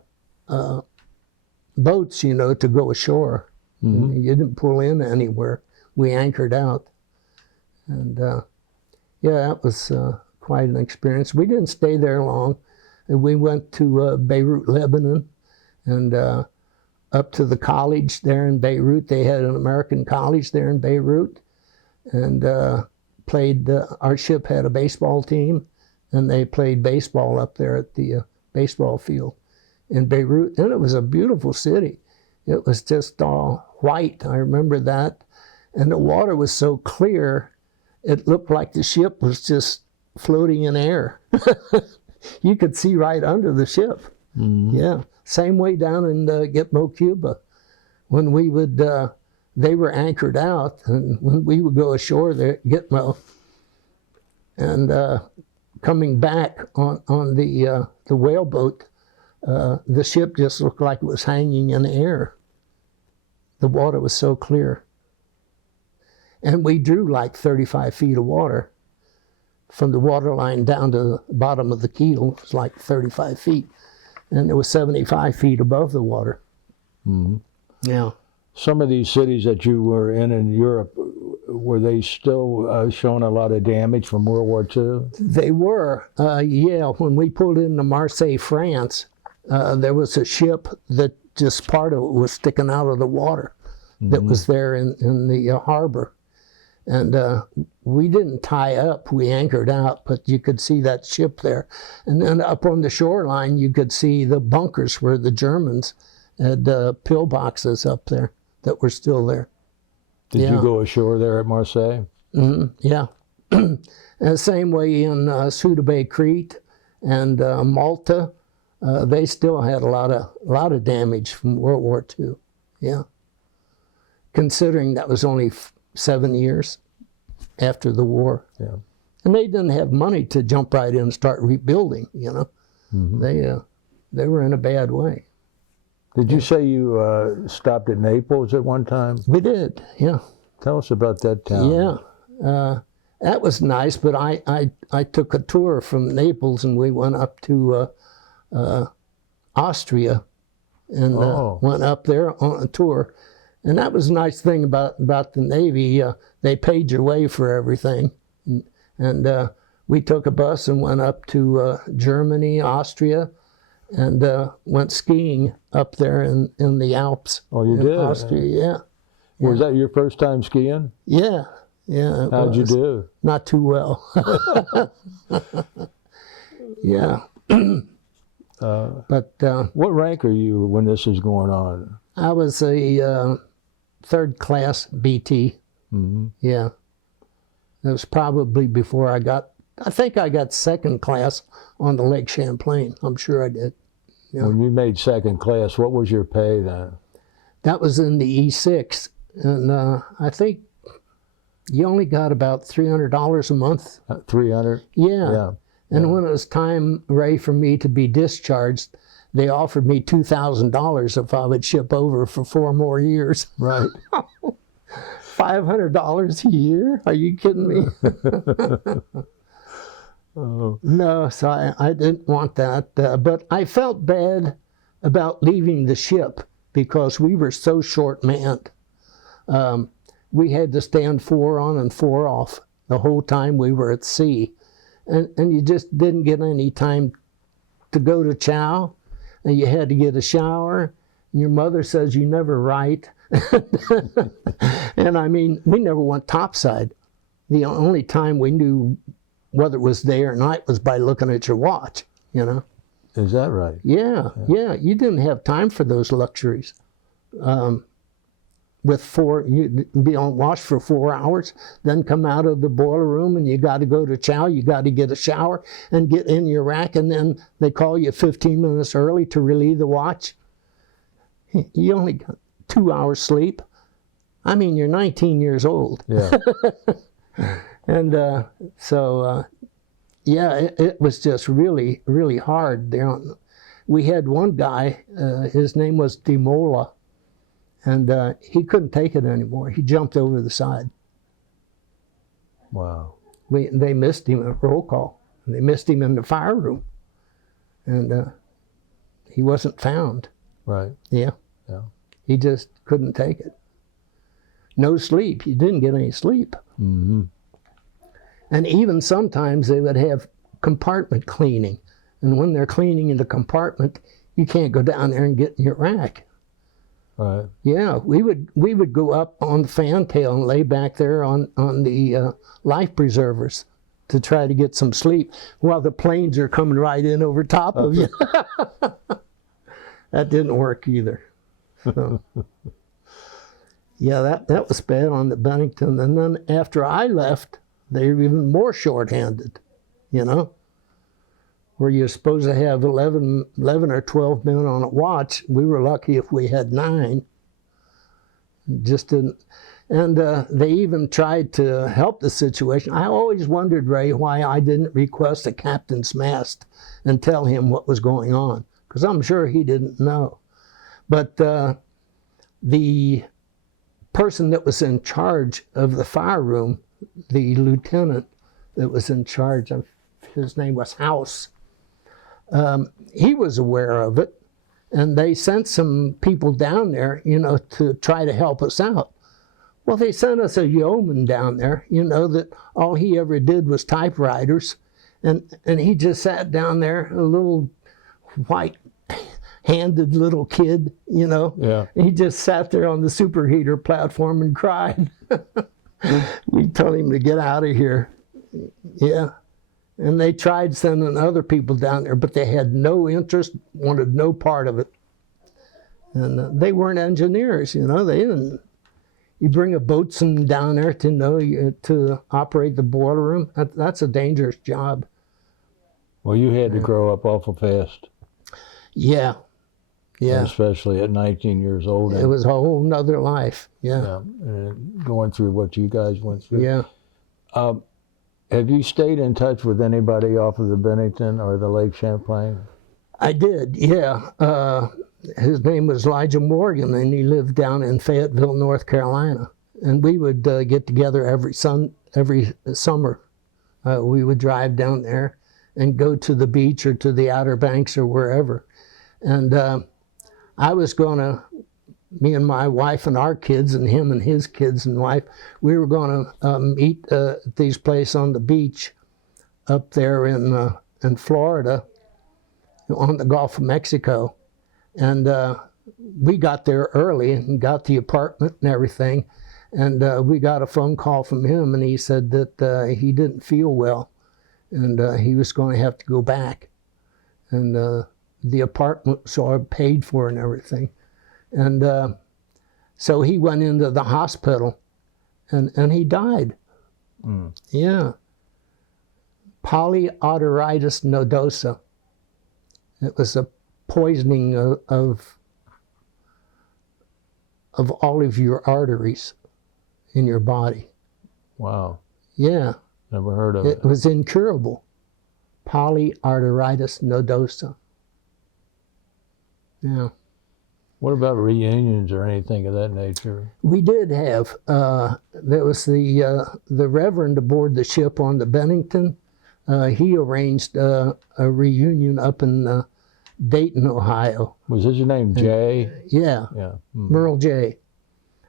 boats, you know, to go ashore. Mm-hmm. You didn't pull in anywhere. We anchored out. And yeah, that was quite an experience. We didn't stay there long. We went to Beirut, Lebanon, and up to the college there in Beirut. They had an American college there in Beirut, and played. Our ship had a baseball team, and they played baseball up there at the baseball field in Beirut. And it was a beautiful city. It was just all white. I remember that, and the water was so clear, it looked like the ship was just floating in air. You could see right under the ship. Mm-hmm. Yeah. Same way down in Gitmo, Cuba. When we would, they were anchored out, and when we would go ashore there at Gitmo, and coming back on the whaleboat, the ship just looked like it was hanging in the air. The water was so clear. And we drew like 35 feet of water. From the water line down to the bottom of the keel, it was like 35 feet. And it was 75 feet above the water. Mm-hmm. Yeah. Some of these cities that you were in Europe, were they still showing a lot of damage from World War II? They were. Yeah, when we pulled into Marseille, France, there was a ship that just part of it was sticking out of the water. Mm-hmm. That was there in the harbor. And we didn't tie up, we anchored out, but you could see that ship there. And then up on the shoreline, you could see the bunkers where the Germans had pillboxes up there that were still there. Did you go ashore there at Marseille? Mm-hmm. Yeah. And the same way in Ceuta Bay, Crete, and Malta, they still had a lot of damage from World War II. Yeah. Considering that was only 7 years after the war. Yeah. And they didn't have money to jump right in and start rebuilding, you know. Mm-hmm. They were in a bad way. Did you say you stopped at Naples at one time? We did, yeah. Tell us about that town. Yeah. That was nice, but I took a tour from Naples, and we went up to Austria and went up there on a tour. And that was a nice thing about the Navy. They paid your way for everything. And we took a bus and went up to Germany, Austria, and went skiing up there in the Alps. Oh, you did? Austria, yeah. Was that your first time skiing? Yeah, yeah. How'd you do? Not too well. Yeah. But what rank are you when this is going on? I was a third class BT. Mm-hmm. Yeah. That was probably before I think I got second class on the Lake Champlain. I'm sure I did. Yeah. When you made second class, what was your pay then? That was in the E6. And I think you only got about $300 a month. 300? Yeah. And when it was time, Ray, for me to be discharged, they offered me $2,000 if I would ship over for 4 more years. Right. $500 a year? Are you kidding me? Oh. No, so I didn't want that. But I felt bad about leaving the ship because we were so short-manned. We had to stand 4 on and 4 off the whole time we were at sea. And you just didn't get any time to go to chow. And you had to get a shower. And your mother says you never write. And I mean, we never went topside. The only time we knew whether it was day or night was by looking at your watch, you know. Is that right? Yeah. You didn't have time for those luxuries. You'd be on watch for 4 hours, then come out of the boiler room and you got to go to chow, you got to get a shower and get in your rack, and then they call you 15 minutes early to relieve the watch. You only got 2 hours sleep. I mean, you're 19 years old. Yeah. And it was just really, really hard. We had one guy, his name was Demola, and he couldn't take it anymore. He jumped over the side. Wow. They missed him at roll call. They missed him in the fire room. And he wasn't found. Right. Yeah. He just couldn't take it. No sleep. He didn't get any sleep. Mm-hmm. And even sometimes they would have compartment cleaning. And when they're cleaning in the compartment, you can't go down there and get in your rack. Right. Yeah, we would go up on the fantail and lay back there on the life preservers to try to get some sleep while the planes are coming right in over top of you. That didn't work either. So, yeah, that was bad on the Bennington. And then after I left, they were even more short-handed, you know, where you're supposed to have 11 or 12 men on a watch. We were lucky if we had 9. Just didn't. And they even tried to help the situation. I always wondered, Ray, why I didn't request a captain's mast and tell him what was going on, because I'm sure he didn't know. But the person that was in charge of the fire room, the lieutenant that was in charge of, his name was House, he was aware of it, and they sent some people down there, you know, to try to help us out. Well, they sent us a yeoman down there, you know, that all he ever did was typewriters, and he just sat down there, a little white-handed little kid, you know. Yeah. He just sat there on the superheater platform and cried. We told him to get out of here. Yeah. And they tried sending other people down there, but they had no interest, wanted no part of it. And they weren't engineers, you know. They didn't. You bring a boatswain down there to know to operate the boiler room. That's a dangerous job. Well, you had to grow up awful fast. Yeah. Yeah. Especially at 19 years old. It was a whole nother life. Yeah. And going through what you guys went through. Yeah. Have you stayed in touch with anybody off of the Bennington or the Lake Champlain? I did, yeah. His name was Elijah Morgan, and he lived down in Fayetteville, North Carolina. And we would get together every summer. We would drive down there and go to the beach or to the Outer Banks or wherever. And I was going to, me and my wife and our kids and him and his kids and wife, we were going to meet at these places on the beach up there in Florida on the Gulf of Mexico. And we got there early and got the apartment and everything. And we got a phone call from him, and he said that he didn't feel well, and he was going to have to go back. And the apartment was all paid for and everything. And so he went into the hospital, and he died. Yeah. Polyarteritis nodosa. It was a poisoning of all of your arteries in your body. Wow. Yeah. Never heard of it. It was incurable. Polyarteritis nodosa. Yeah. What about reunions or anything of that nature? We did have, there was the Reverend aboard the ship on the Bennington. He arranged a reunion up in Dayton, Ohio. Was his name Jay? Yeah, Yeah. Merle J.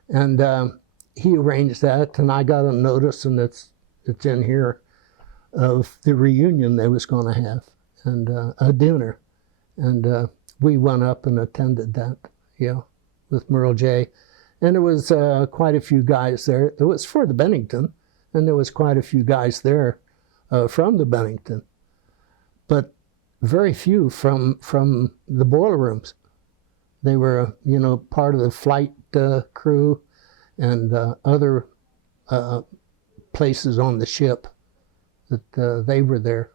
And he arranged that, and I got a notice, and it's in here, of the reunion they was going to have, and a dinner. And we went up and attended that, yeah, with Merle J. And there was quite a few guys there. It was for the Bennington, and there was quite a few guys there from the Bennington, but very few from the boiler rooms. They were, part of the flight crew and other places on the ship that they were there.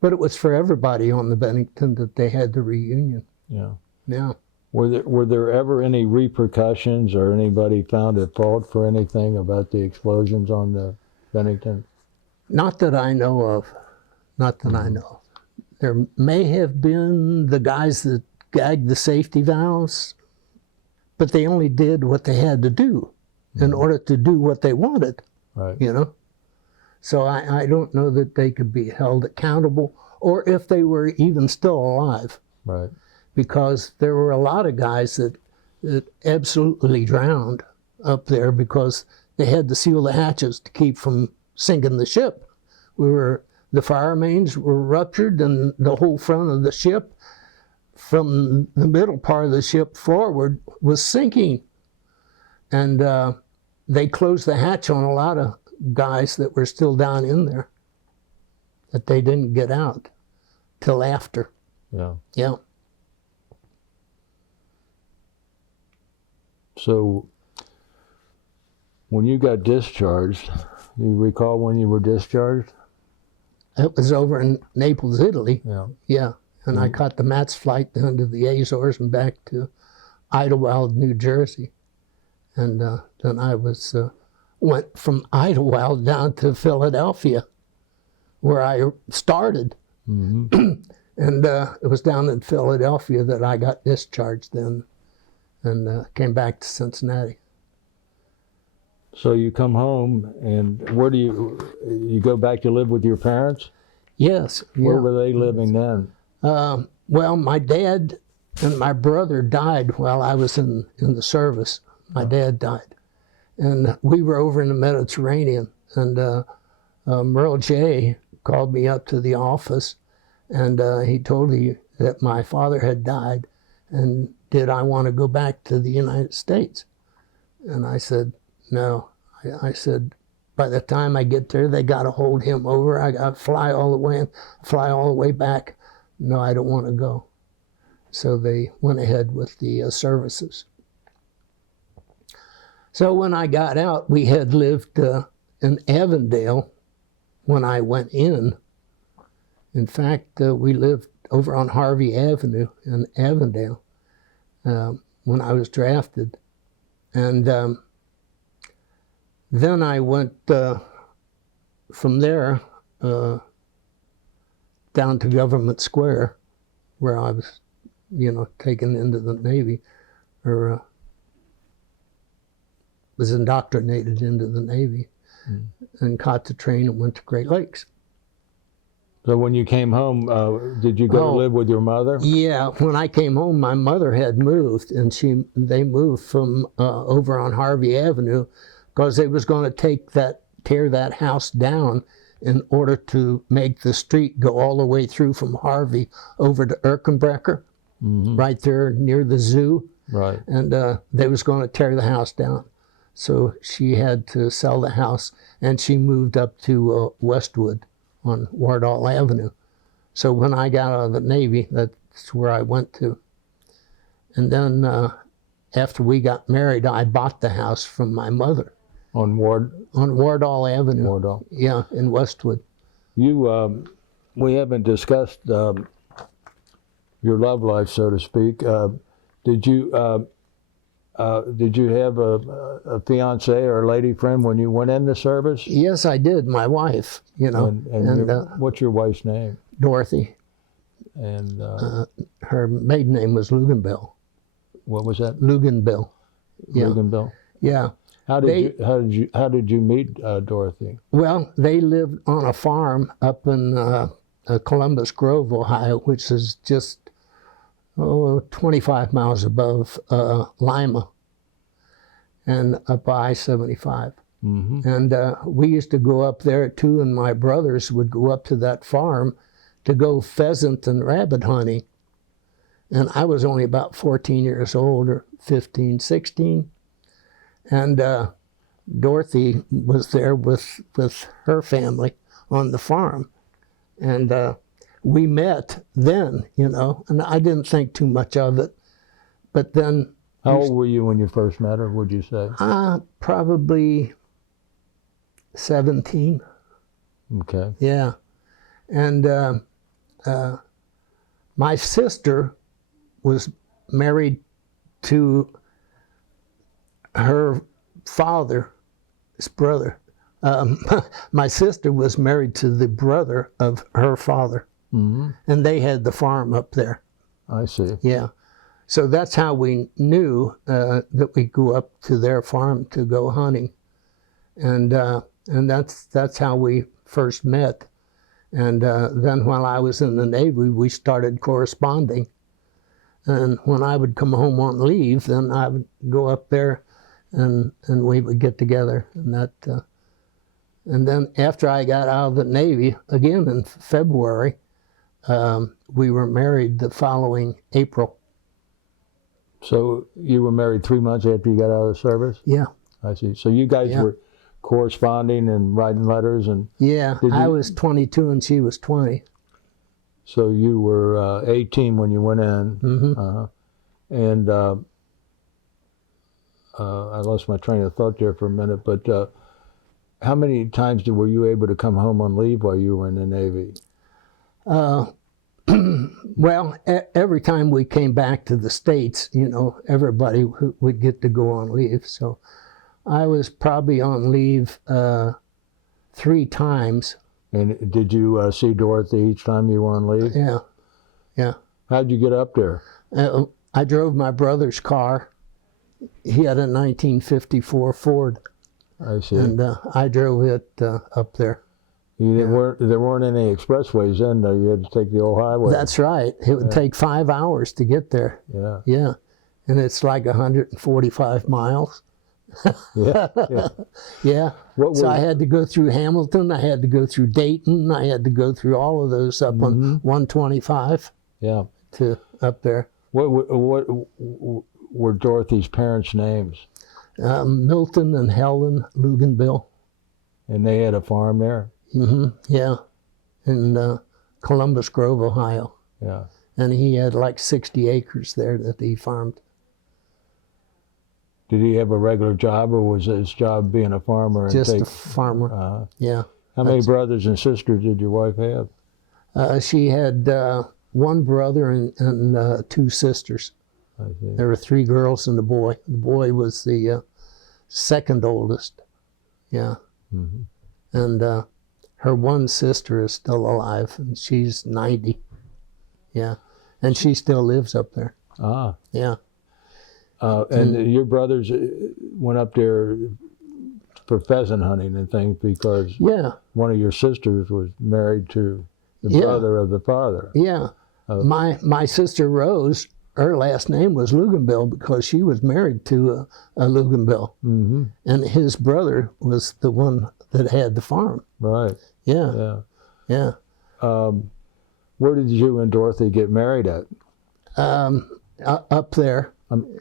But it was for everybody on the Bennington that they had the reunion. Yeah. Yeah. Were there ever any repercussions or anybody found at fault for anything about the explosions on the Bennington? Not that I know of. Not that I know of. There may have been the guys that gagged the safety valves, but they only did what they had to do in order to do what they wanted, Right. So I don't know that they could be held accountable, or if they were even still alive, Right. because there were a lot of guys that absolutely drowned up there because they had to seal the hatches to keep from sinking the ship. The fire mains were ruptured, and the whole front of the ship, from the middle part of the ship forward, was sinking. And they closed the hatch on a lot of guys that were still down in there, that they didn't get out till after. Yeah. Yeah. So when you got discharged, you recall when you were discharged? It was over in Naples, Italy. Yeah. Yeah. And I caught the MATS flight down to the Azores and back to Idlewild, New Jersey. And then I went from Idlewild down to Philadelphia, where I started. Mm-hmm. And it was down in Philadelphia that I got discharged then, and came back to Cincinnati. So you come home, and where do you go back to live with your parents? Yes. Where Yeah. were they living then? Well, my dad and my brother died while I was in the service. My dad died. And we were over in the Mediterranean. And Merle J. called me up to the office, and he told me that my father had died, and did I want to go back to the United States? And I said, no. I said, by the time I get there, they got to hold him over. I got to fly all the way back. No, I don't want to go. So they went ahead with the services. So when I got out, we had lived in Avondale when I went in. In fact, we lived over on Harvey Avenue in Avondale when I was drafted. And then I went from there down to Government Square, where I was, taken into the Navy, or was indoctrinated into the Navy, and caught the train and went to Great Lakes. So when you came home, did you go to live with your mother? Yeah, when I came home, my mother had moved, and they moved from over on Harvey Avenue, because they was going to tear that house down in order to make the street go all the way through from Harvey over to Erkenbrecher, right there near the zoo. Right. And they was going to tear the house down. So she had to sell the house, and she moved up to Westwood on Wardall Avenue. So when I got out of the Navy, that's where I went to. And then after we got married, I bought the house from my mother On Wardall Avenue. Wardall. Yeah, in Westwood. You, we haven't discussed your love life, so to speak. Did you have a fiance or a lady friend when you went in the service? Yes, I did. My wife, And what's your wife's name? Dorothy. And Her maiden name was Luganbill. what was that? Luganbill. Yeah. Luganbill. Yeah. How did you meet Dorothy? Well, they lived on a farm up in Columbus Grove, Ohio, which is just 25 miles above Lima and up I-75. Mm-hmm. And we used to go up there too, and my brothers would go up to that farm to go pheasant and rabbit hunting. And I was only about 14 years old, or 15, 16. And Dorothy was there with her family on the farm. And we met then, and I didn't think too much of it. But then... How old were you when you first met her, would you say? Probably 17. Okay. Yeah. And my sister was married to her father's brother. My sister was married to the brother of her father. Mm-hmm. And they had the farm up there. I see. Yeah. So that's how we knew that we go up to their farm to go hunting. And that's how we first met. And then while I was in the Navy, we started corresponding. And when I would come home on leave, then I would go up there and we would get together. And then after I got out of the Navy, again in February, we were married the following April. So you were married 3 months after you got out of the service? Yeah. I see. So you guys were corresponding and writing letters? And yeah, I was 22 and she was 20. So you were 18 when you went in. Mm-hmm. And I lost my train of thought there for a minute, but how many times were you able to come home on leave while you were in the Navy? Well, every time we came back to the States, everybody would get to go on leave. So I was probably on leave 3 times. And did you see Dorothy each time you were on leave? Yeah, yeah. How'd you get up there? I drove my brother's car. He had a 1954 Ford. I see. And I drove it up there. There weren't any expressways then, though. You had to take the old highway. That's right. It would take 5 hours to get there. Yeah. Yeah. And it's like 145 miles. Yeah. Yeah. Yeah. So I had to go through Hamilton. I had to go through Dayton. I had to go through all of those up on 125. Yeah. To up there. What were Dorothy's parents' names? Milton and Helen Luganbill. And they had a farm there? Mm-hmm. Yeah. In Columbus Grove, Ohio. Yeah. And he had like 60 acres there that he farmed. Did he have a regular job, or was his job being a farmer? Just a farmer. Yeah. How many brothers and sisters did your wife have? She had 1 brother and 2 sisters. I see. There were 3 girls and a boy. The boy was the second oldest. Yeah. Mm-hmm. And her 1 sister is still alive, and she's 90. Yeah. And she still lives up there. Ah. Yeah. And your brothers went up there for pheasant hunting and things because one of your sisters was married to the brother of the father. Yeah. My sister Rose, her last name was Luganbill because she was married to a Luganbill. Mm-hmm. And his brother was the one that had the farm. Right. Yeah. Yeah. Yeah. Where did you and Dorothy get married at? Up there.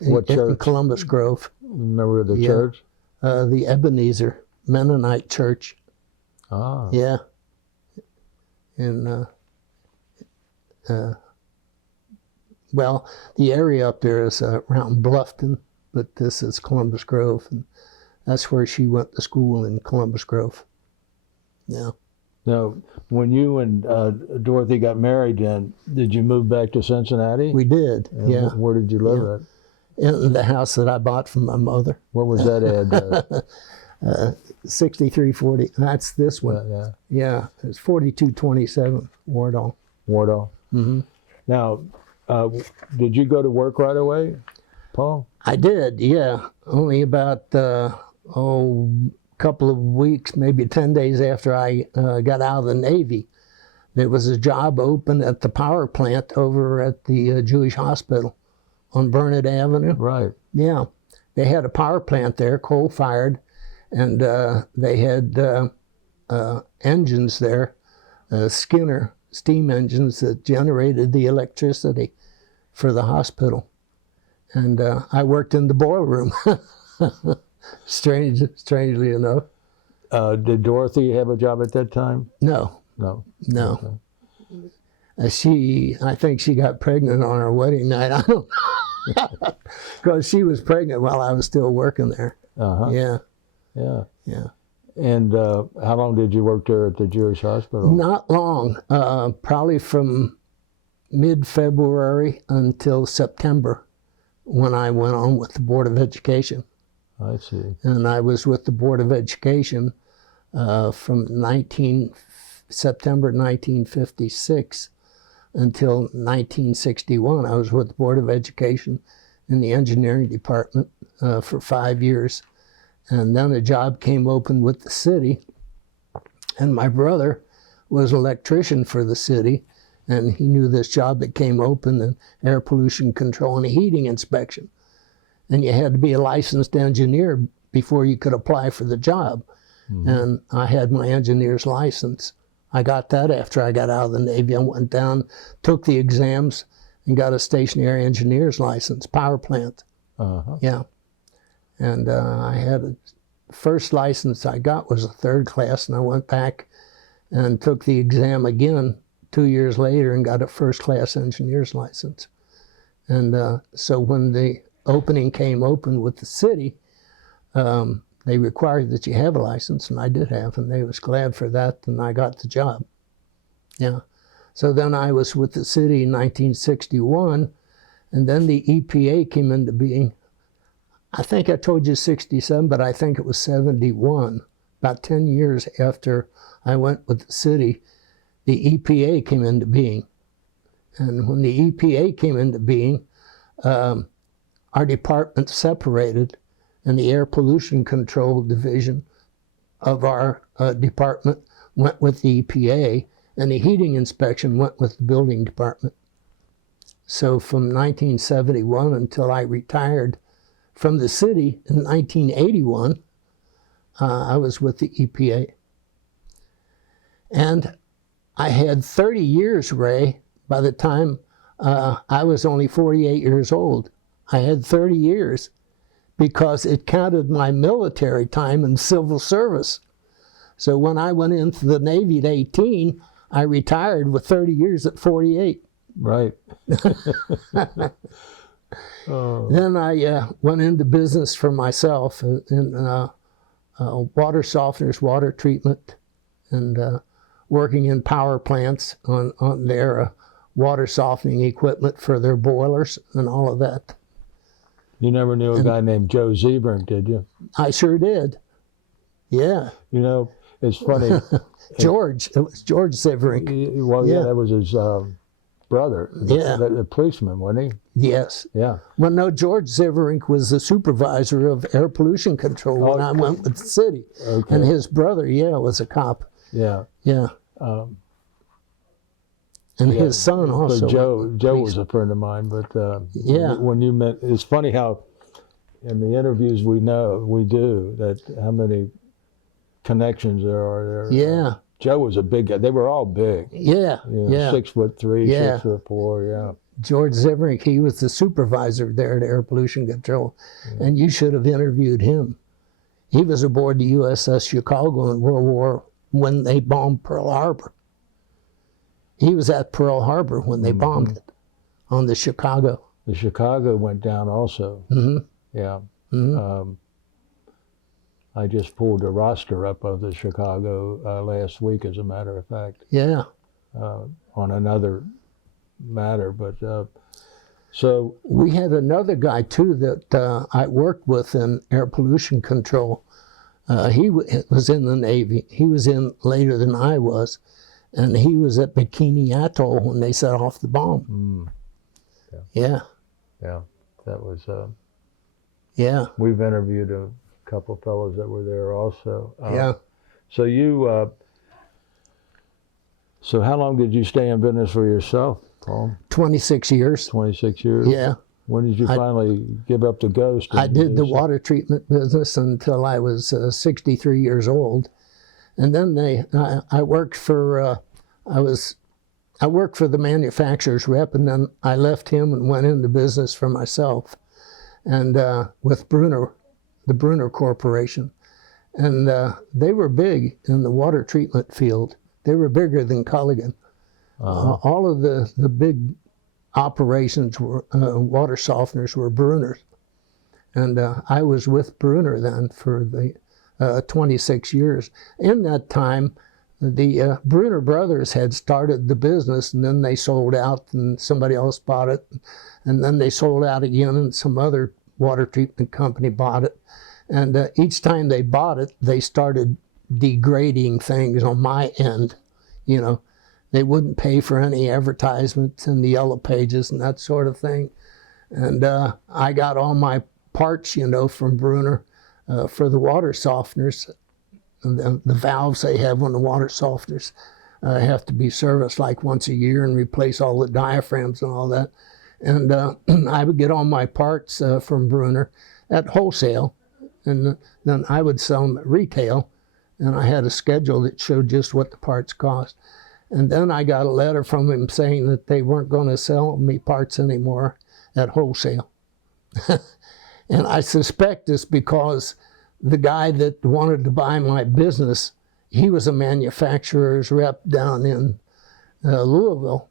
What church? In Columbus Grove. Remember the church? The Ebenezer Mennonite Church. Ah. Yeah. And well, the area up there is around Bluffton, but this is Columbus Grove. And That's where she went to school in Columbus Grove. Yeah. Now, when you and Dorothy got married, then did you move back to Cincinnati? We did, And yeah. Where did you live at? In the house that I bought from my mother. What was that address? 6340. That's this one. Yeah. Yeah, it's 4227 Wardall. Wardall. Mm-hmm. Now, did you go to work right away, Paul? I did, yeah. Only about couple of weeks, maybe 10 days after I got out of the Navy, there was a job open at the power plant over at the Jewish Hospital on Burnett Avenue. Right. Yeah, they had a power plant there, coal-fired, and they had engines there, Skinner steam engines that generated the electricity for the hospital. And I worked in the boiler room. Strangely enough. Did Dorothy have a job at that time? No. Okay. I think she got pregnant on our wedding night. I don't know. Because she was pregnant while I was still working there. Uh-huh. Yeah. And how long did you work there at the Jewish Hospital? Not long. Probably from mid-February until September, when I went on with the Board of Education. I see. And I was with the Board of Education from September 1956 until 1961. I was with the Board of Education in the engineering department for 5 years. And then a job came open with the city. And my brother was an electrician for the city. And he knew this job that came open in air pollution control and heating inspection. And you had to be a licensed engineer before you could apply for the job. Mm-hmm. And I had my engineer's license. I got that after I got out of the Navy. I went down, took the exams, and got a stationary engineer's license, power plant. Uh-huh. Yeah. And I had the first license I got was a third class, and I went back and took the exam again 2 years later and got a first class engineer's license. And so when the opening came open with the city, they required that you have a license, and I did have, and they was glad for that, and I got the job. Yeah. So then I was with the city in 1961, and then the EPA came into being. I think I told you 67, but I think it was 71. About 10 years after I went with the city, the EPA came into being. And when the EPA came into being, our department separated, and the Air Pollution Control Division of our department went with the EPA, and the heating inspection went with the building department. So from 1971 until I retired from the city in 1981, I was with the EPA. And I had 30 years, Ray, by the time I was only 48 years old. I had 30 years because it counted my military time in civil service. So when I went into the Navy at 18, I retired with 30 years at 48. Right. Oh. Then I went into business for myself in water softeners, water treatment, and working in power plants on their water softening equipment for their boilers and all of that. You never knew a guy named Joe Zebrink, did you? I sure did. Yeah. You know, it's funny. George. It was George Zebrink. Well, yeah, that was his brother. Yeah. The policeman, wasn't he? Yes. Yeah. Well, no, George Zebrink was the supervisor of air pollution control when I went with the city. Okay. And his brother, was a cop. Yeah. Yeah. And his son also. Joe was a friend of mine, but when you met, it's funny how in the interviews we do that how many connections there are there. Yeah. Joe was a big guy. They were all big. Yeah. 6'3", 6'4", yeah. George Zebrink, he was the supervisor there at Air Pollution Control, and you should have interviewed him. He was aboard the USS Chicago in World War when they bombed Pearl Harbor. He was at Pearl Harbor when they bombed it on the Chicago. The Chicago went down also. Mm-hmm. Yeah. Mm-hmm. I just pulled a roster up of the Chicago last week, as a matter of fact, Yeah. on another matter. But so We had another guy too that I worked with in air pollution control. Was in the Navy. He was in later than I was, and he was at Bikini Atoll when they set off the bomb. Yeah. that was. Yeah. We've interviewed a couple fellows that were there also. Yeah. So you. So how long did you stay in business for yourself, Paul? 26 years. 26 years. Yeah. When did you finally give up the ghost? I did the water treatment business until I was 63 years old, and then I worked for I worked for the manufacturer's rep, and then I left him and went into business for myself, and with Brunner, the Brunner Corporation, and they were big in the water treatment field. They were bigger than Culligan. All of the big operations were water softeners were Brunner's, and I was with Brunner then for the 26 years. In that time, the Brunner brothers had started the business, and then they sold out, and somebody else bought it, and then they sold out again, and some other water treatment company bought it, and each time they bought it, they started degrading things on my end, you know. They wouldn't pay for any advertisements in the yellow pages and that sort of thing. And I got all my parts, you know, from Brunner for the water softeners. The valves they have on the water softeners have to be serviced like once a year and replace all the diaphragms and all that. And I would get all my parts from Brunner at wholesale, and then I would sell them at retail. And I had a schedule that showed just what the parts cost. And then I got a letter from him saying that they weren't going to sell me parts anymore at wholesale. And I suspect it's because the guy that wanted to buy my business, he was a manufacturer's rep down in Louisville.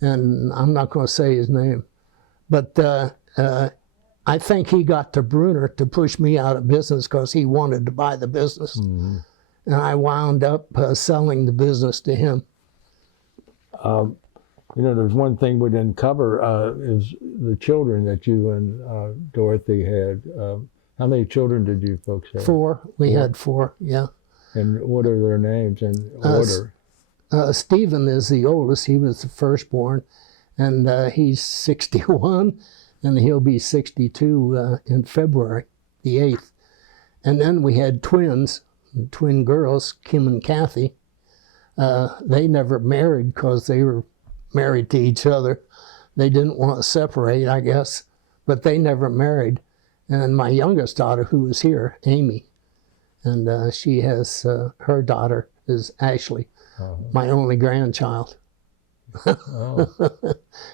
And I'm not going to say his name. But I think he got to Brunner to push me out of business because he wanted to buy the business. Mm-hmm. And I wound up selling the business to him. You know, there's one thing we didn't cover is the children that you and Dorothy had. How many children did you folks have? 4. We had 4, yeah. And what are their names in order? Stephen is the oldest. He was the firstborn. And he's 61, and he'll be 62 in February, the 8th. And then we had twin girls, Kim and Kathy. They never married because they were married to each other. They didn't want to separate, I guess, but they never married. And my youngest daughter, who is here, Amy, and she has, her daughter is Ashley, my only grandchild.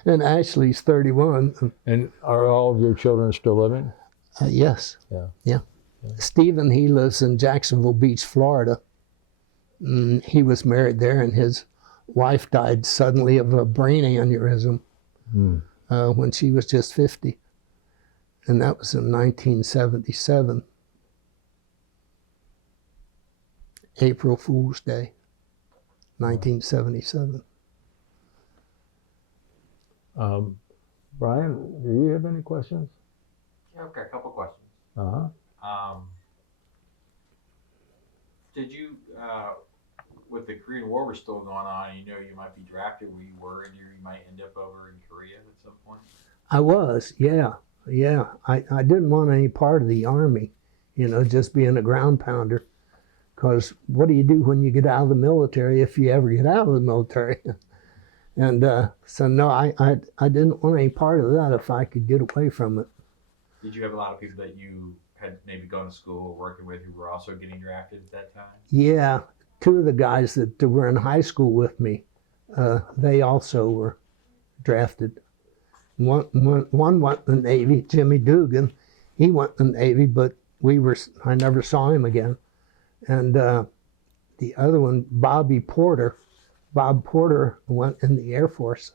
And Ashley's 31. And are all of your children still living? Yes. Yeah. Stephen, he lives in Jacksonville Beach, Florida. He was married there, and his wife died suddenly of a brain aneurysm when she was just 50. And that was in 1977. April Fool's Day, 1977. Brian, do you have any questions? Yeah, I've got a couple questions. Did you, with the Korean War was still going on, and you know you might be drafted, were you worried you might end up over in Korea at some point? I was, yeah. I didn't want any part of the Army, you know, just being a ground pounder. Because what do you do when you get out of the military, if you ever get out of the military? And so, no, I didn't want any part of that if I could get away from it. Did you have a lot of people that you had maybe gone to school or working with who were also getting drafted at that time? Yeah, 2 of the guys that were in high school with me, they also were drafted. One went in the Navy, Jimmy Dugan. He went in the Navy, but I never saw him again. And the other one, Bob Porter went in the Air Force,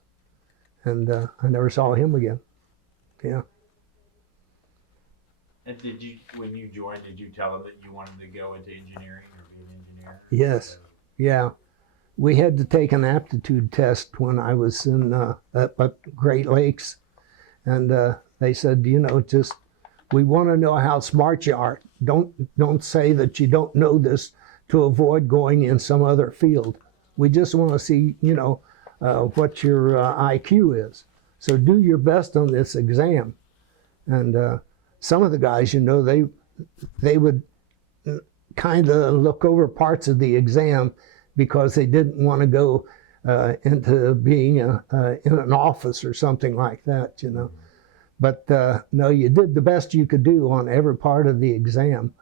and I never saw him again. Yeah. And when you joined, did you tell them that you wanted to go into engineering or be an engineer? Yes. Yeah. We had to take an aptitude test when I was in at Great Lakes, and they said, just we want to know how smart you are. Don't say that you don't know this to avoid going in some other field. We just want to see, what your IQ is. So do your best on this exam. And some of the guys, they would kind of look over parts of the exam because they didn't want to go into being in an office or something like that, But no, you did the best you could do on every part of the exam.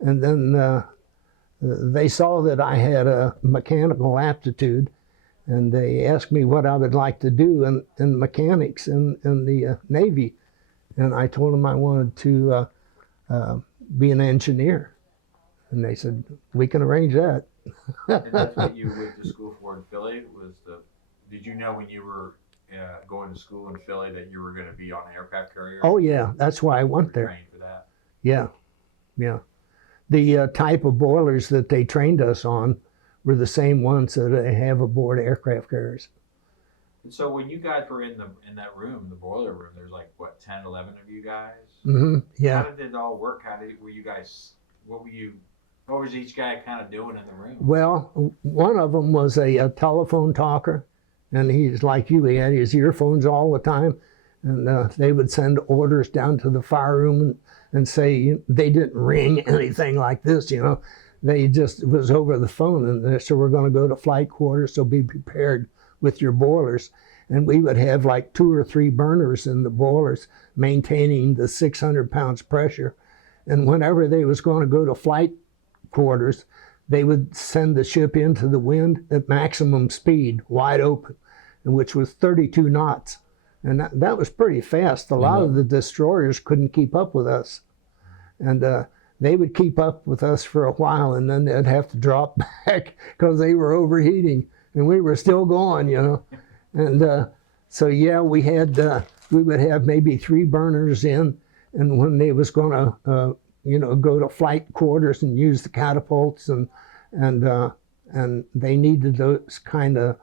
And then they saw that I had a mechanical aptitude, and they asked me what I would like to do in mechanics in the Navy. And I told them I wanted to be an engineer. And they said, we can arrange that. And that's what you went to school for in Philly? Did you know when you were going to school in Philly that you were going to be on an aircraft carrier? Oh, yeah. That's why I went there. Trained for that? Yeah. Yeah. The type of boilers that they trained us on were the same ones that they have aboard aircraft carriers. And so when you guys were in that room, the boiler room, there's like, what, 10, 11 of you guys? Mm-hmm. Yeah. How did it all work? What was each guy kind of doing in the room? Well, one of them was a telephone talker, and he's like you. He had his earphones all the time, and they would send orders down to the fire room and say they didn't ring anything like this, They just, it was over the phone, and they said, we're going to go to flight quarters, so be prepared with your boilers. And we would have like 2 or 3 burners in the boilers maintaining the 600 pounds pressure. And whenever they was going to go to flight quarters, they would send the ship into the wind at maximum speed, wide open, which was 32 knots. And that was pretty fast. A lot of the destroyers couldn't keep up with us. And they would keep up with us for a while, and then they'd have to drop back because they were overheating, and we were still going, And so, yeah, we would have maybe 3 burners in, and when they was going to, go to flight quarters and use the catapults, and they needed those kind of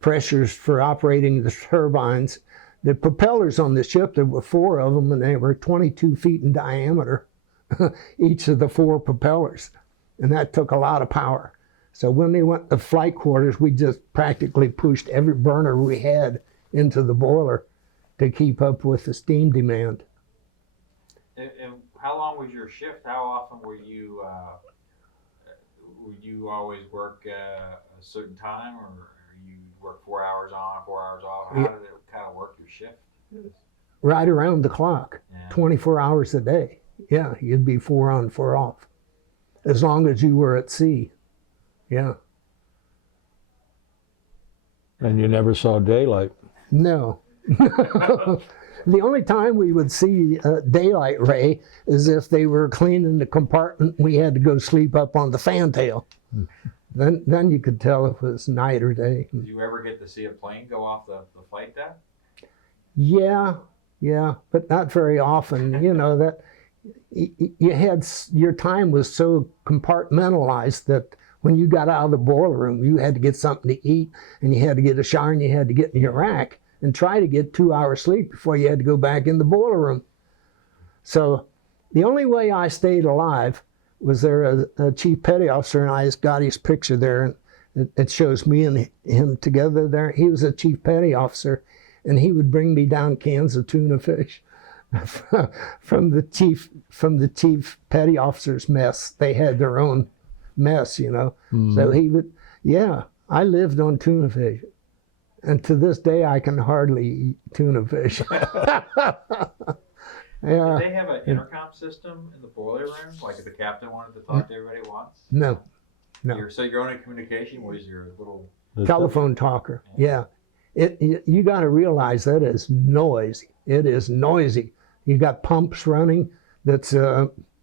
pressures for operating the turbines. The propellers on the ship, there were 4 of them, and they were 22 feet in diameter, each of the 4 propellers, and that took a lot of power. So when they went to flight quarters, we just practically pushed every burner we had into the boiler to keep up with the steam demand. And how long was your shift? How often were you? Would you always work a certain time, or you work 4 hours on, 4 hours off? How did it kind of work your shift? Right around the clock, 24 hours a day. Yeah, you'd be 4 on, 4 off, as long as you were at sea. Yeah. And you never saw daylight? No. The only time we would see daylight, Ray, is if they were cleaning the compartment. We had to go sleep up on the fantail. Then you could tell if it was night or day. Did you ever get to see a plane go off the flight deck? Yeah, but not very often. That you had, your time was so compartmentalized that when you got out of the boiler room, you had to get something to eat, and you had to get a shower, and you had to get in your rack and try to get 2 hours sleep before you had to go back in the boiler room. So the only way I stayed alive was there a chief petty officer, and I just got his picture there, and it shows me and him together there. He was a chief petty officer, and he would bring me down cans of tuna fish from the chief petty officer's mess. They had their own mess, So he would, I lived on tuna fish. And to this day, I can hardly eat tuna fish. Yeah. Did they have an intercom system in the boiler room? Like if the captain wanted to talk to everybody at once? No. So your only communication was your little telephone talker. Yeah. You got to realize that is noisy. It is noisy. You got pumps running that's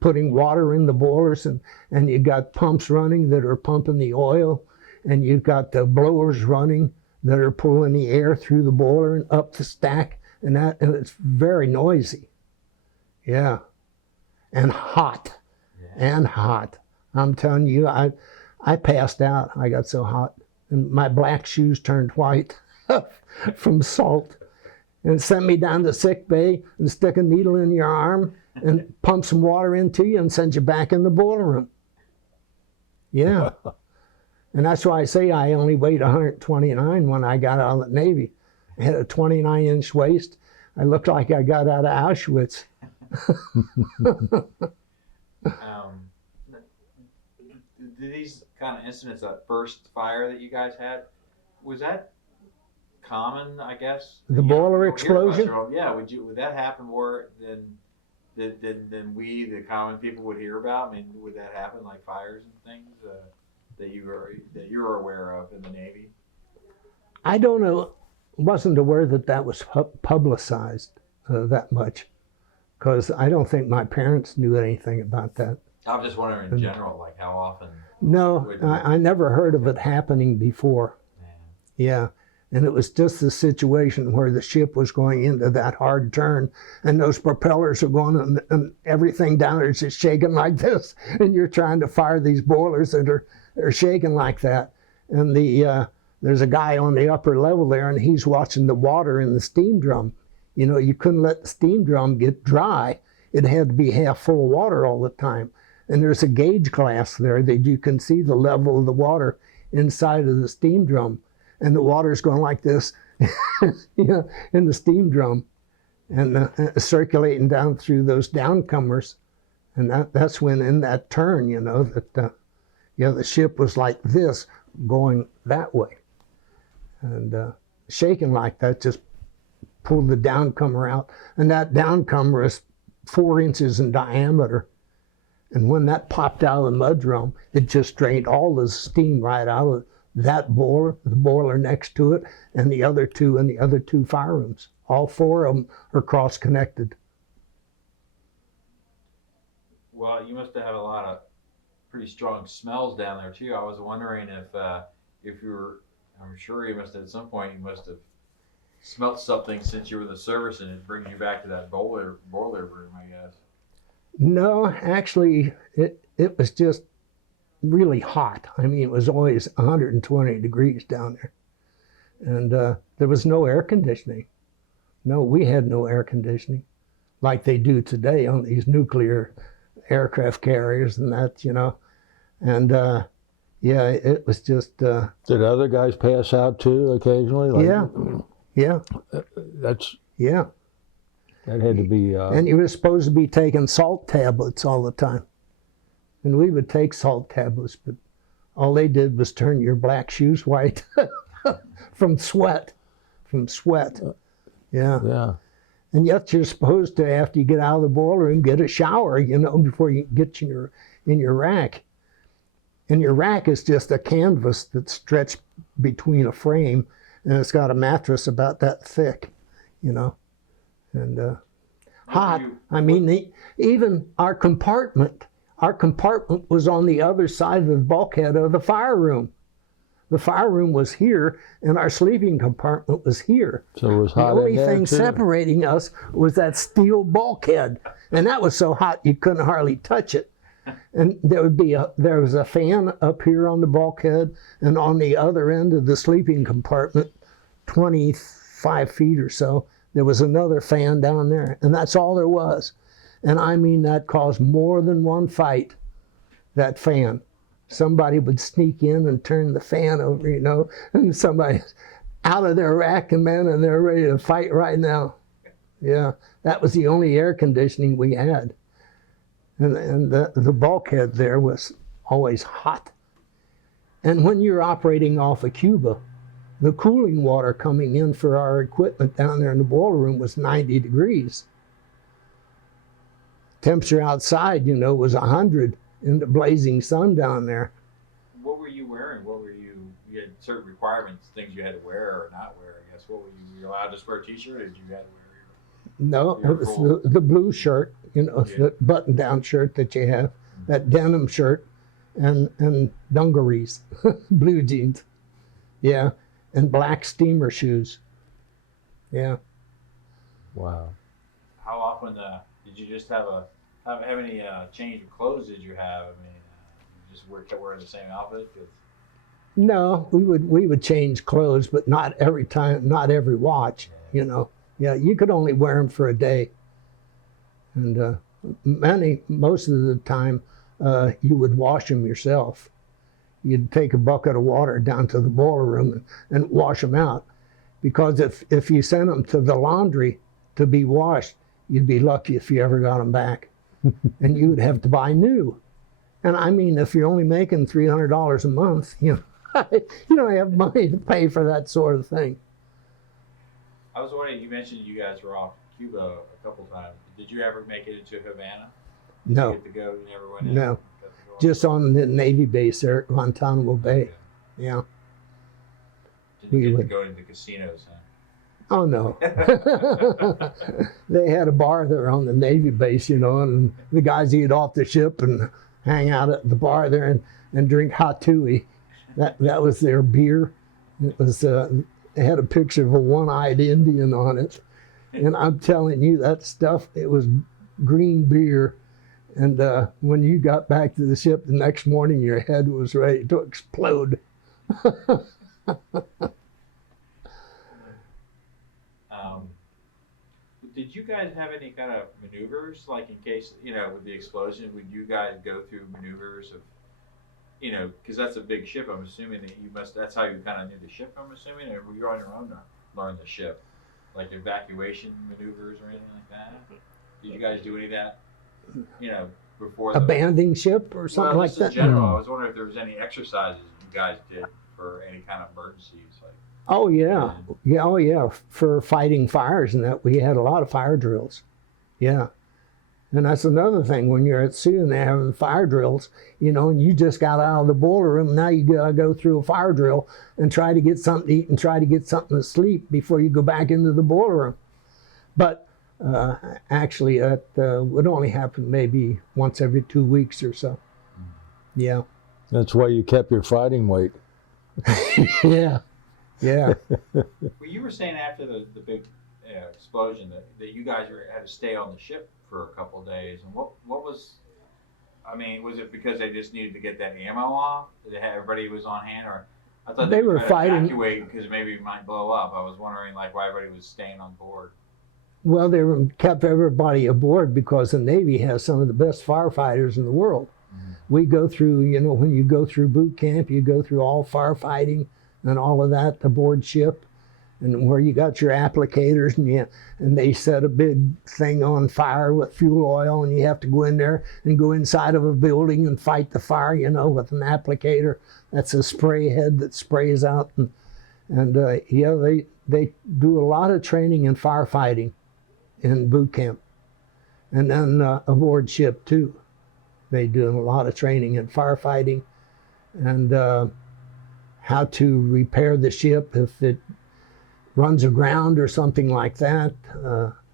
putting water in the boilers, and you got pumps running that are pumping the oil, and you've got the blowers running that are pulling the air through the boiler and up the stack, and it's very noisy. Yeah. and hot, Yeah. and hot. I'm telling you, I passed out. I got so hot, and my black shoes turned white from salt, and sent me down to sick bay and stick a needle in your arm and pump some water into you and send you back in the boiler room. Yeah. And that's why I say I only weighed 129 when I got out of the Navy. I had a 29-inch waist. I looked like I got out of Auschwitz. These kind of incidents, that first fire that you guys had, was that common, I guess? The You boiler don't hear about explosion? your own- yeah, would that happen more than we, the common people, would hear about? I mean, would that happen, like fires and things that you were aware of in the Navy? I don't know, wasn't aware that that was publicized that much, because I don't think my parents knew anything about that. I'm just wondering in general, like how often. No, I never heard of it happening before. Man. Yeah. And it was just the situation where the ship was going into that hard turn and those propellers are going and everything down there is just shaking like this. And you're trying to fire these boilers that are shaking like that. And there's a guy on the upper level there and he's watching the water in the steam drum. You know, you couldn't let the steam drum get dry. It had to be half full of water all the time. And there's a gauge glass there that you can see the level of the water inside of the steam drum. And the water's going like this, you know, in the steam drum, and circulating down through those downcomers, and that's when in that turn, you know, that the ship was like this, going that way, and shaking like that just pulled the downcomer out, and that downcomer is 4 inches in diameter, and when that popped out of the mud drum, it just drained all the steam right out of that boiler, the boiler next to it, and the other two in the other two fire rooms. All 4 of them are cross-connected. Well, you must have had a lot of pretty strong smells down there too. I was wondering if you were, I'm sure you must have, at some point you must have smelt something since you were in the service, and it brings you back to that boiler room, I guess. No, actually, it was just really hot. I mean, it was always 120 degrees down there. And there was no air conditioning. No, we had no air conditioning like they do today on these nuclear aircraft carriers and that, you know. And yeah, it was just... Did other guys pass out too occasionally? Like, yeah. That had to be... And you were supposed to be taking salt tablets all the time. And we would take salt tablets, but all they did was turn your black shoes white from sweat. Yeah. And yet you're supposed to, after you get out of the boiler room, get a shower, you know, before you get in your rack. And your rack is just a canvas that's stretched between a frame, and it's got a mattress about that thick, you know. And hot. I mean, even our compartment was on the other side of the bulkhead of the fire room. The fire room was here, and our sleeping compartment was here. So it was hot. The only thing separating us was that steel bulkhead, and that was so hot you couldn't hardly touch it. And there was a fan up here on the bulkhead, and on the other end of the sleeping compartment, 25 feet or so, there was another fan down there, and that's all there was. And I mean, that caused more than one fight, that fan. Somebody would sneak in and turn the fan over, you know, and somebody's out of their rack, and man, and they're ready to fight right now. Yeah, that was the only air conditioning we had. And the bulkhead there was always hot. And when you're operating off of Cuba, the cooling water coming in for our equipment down there in the boiler room was 90 degrees. Temperature outside, you know, was 100 in the blazing sun down there. What were you wearing? You had certain requirements, things you had to wear or not wear, I guess. Were you allowed to just wear a t-shirt, or did you have to wear No, it was the blue shirt, you know, the button-down shirt that you have, that denim shirt, and dungarees, blue jeans, yeah, and black steamer shoes, yeah. Wow. How often did you just have a How many change of clothes did you have? I mean, you just kept wearing the same outfit? 'Cause No, we would change clothes, but not every time, not every watch. You know, yeah, you could only wear them for a day, and most of the time, you would wash them yourself. You'd take a bucket of water down to the boiler room and wash them out, because if you sent them to the laundry to be washed, you'd be lucky if you ever got them back, and you would have to buy new. And I mean, if you're only making $300 a month, you know. You don't have money to pay for that sort of thing. I was wondering, you mentioned you guys were off Cuba a couple times. Did you ever make it into Havana? Did No. you get to go? You never went in? No. Got to go on? Just on the Navy base there at Guantanamo Bay. Okay. Yeah. Didn't We get to would. go into the casinos, huh? Oh, no. They had a bar there on the Navy base, you know, and the guys eat off the ship and hang out at the bar there and drink hot tui. That was their beer. It was it had a picture of a one-eyed Indian on it, and I'm telling you, that stuff, it was green beer. And when you got back to the ship the next morning, your head was ready to explode. Did you guys have any kind of maneuvers, like in case, you know, with the explosion, would you guys go through maneuvers of, you know, because that's a big ship, I'm assuming that you must, that's how you kind of knew the ship, I'm assuming, or were you on your own to learn the ship? Like evacuation maneuvers or anything like that? Did you guys do any of that, you know, before the... Abandoning ship or something like just in that? general, I was wondering if there was any exercises you guys did for any kind of emergencies, like... Oh yeah, yeah, oh yeah. For fighting fires and that, we had a lot of fire drills. Yeah, and that's another thing when you're at sea and they're having fire drills, you know, and you just got out of the boiler room. Now you gotta go through a fire drill and try to get something to eat and try to get something to sleep before you go back into the boiler room. But actually, that would only happen maybe once every 2 weeks or so. Yeah. That's why you kept your fighting weight. Yeah. Yeah. Well, you were saying after the big explosion that you guys had to stay on the ship for a couple of days. And what was, I mean, was it because they just needed to get that ammo off? That everybody was on hand? Or I thought They were were trying fighting. to evacuate because maybe it might blow up. I was wondering like why everybody was staying on board. Well, they kept everybody aboard because the Navy has some of the best firefighters in the world. Mm-hmm. We go through, you know, when you go through boot camp, you go through all firefighting and all of that aboard ship, and where you got your applicators, and they set a big thing on fire with fuel oil, and you have to go in there and go inside of a building and fight the fire, you know, with an applicator. That's a spray head that sprays out, and yeah, they do a lot of training in firefighting in boot camp, and then aboard ship too. They do a lot of training in firefighting, and how to repair the ship if it runs aground or something like that.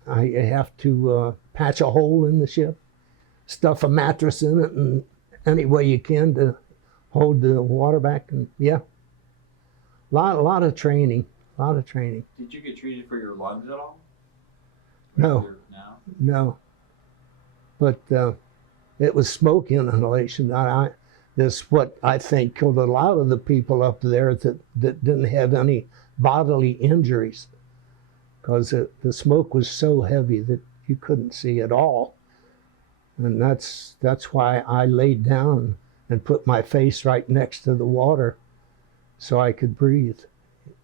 I have to patch a hole in the ship, stuff a mattress in it, and any way you can to hold the water back. And yeah, a lot of training, a lot of training. Did you get treated for your lungs at all? No. No. But it was smoke inhalation. That's what I think killed a lot of the people up there that didn't have any bodily injuries, because the smoke was so heavy that you couldn't see at all. And that's why I laid down and put my face right next to the water so I could breathe.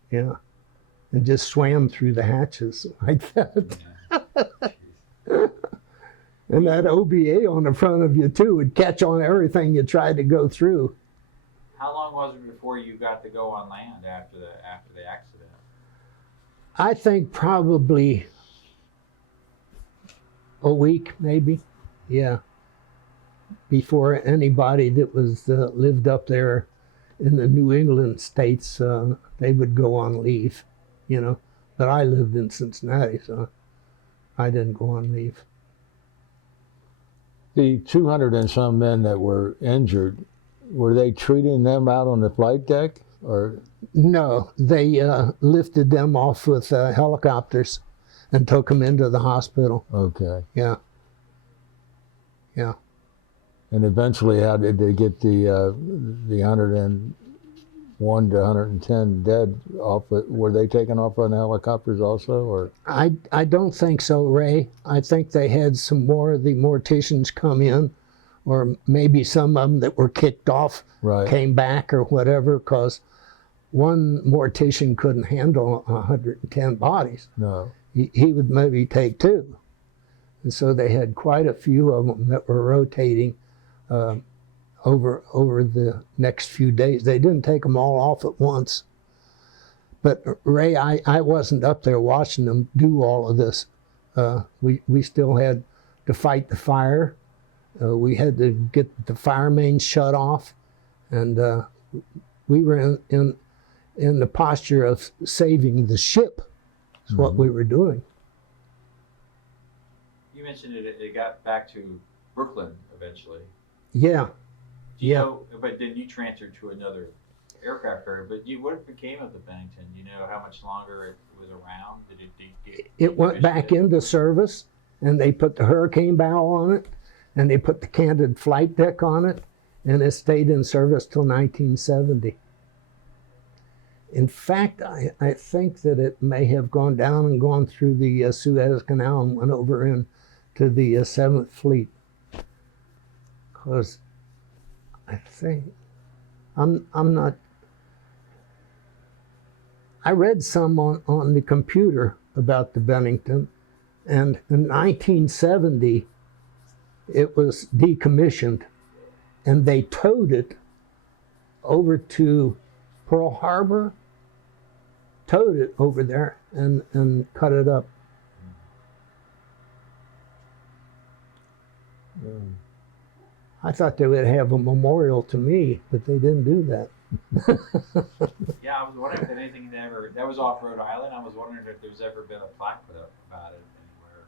Yeah. And just swam through the hatches like that. And that OBA on the front of you too would catch on everything you tried to go through. How long was it before you got to go on land after the accident? I think probably a week, maybe. Yeah. Before anybody that was lived up there in the New England states, they would go on leave, you know. But I lived in Cincinnati, so I didn't go on leave. The 200 and some men that were injured, were they treating them out on the flight deck, or? No, they lifted them off with helicopters and took them into the hospital. Okay. Yeah. Yeah. And eventually, how did they get the 101 to 110 dead off? Were they taken off on helicopters also, or? I don't think so, Ray. I think they had some more of the morticians come in, or maybe some of them that were kicked off Right. came back or whatever, because one mortician couldn't handle 110 bodies. No. He would maybe take two. And so they had quite a few of them that were rotating over the next few days. They didn't take them all off at once. But Ray, I wasn't up there watching them do all of this. We still had to fight the fire. We had to get the fire mains shut off, and we were in the posture of saving the ship. That's what we were doing. You mentioned it got back to Brooklyn eventually. Yeah. Do you Yeah. know, but then you transferred to another aircraft carrier. But what became of the Bennington? Do you know how much longer it was around? Did it It went back decommissioned? into service, and they put the hurricane bow on it, and they put the canted flight deck on it, and it stayed in service till 1970. In fact, I think that it may have gone down and gone through the Suez Canal and went over into the 7th Fleet. Because I think, I'm not, I read some on the computer about the Bennington, and in 1970, it was decommissioned, and they towed it over to Pearl Harbor, towed it over there, and cut it up. I thought they would have a memorial to me, but they didn't do that. Yeah, I was wondering if anything had ever. That was off Rhode Island. I was wondering if there's ever been a plaque put up about it anywhere.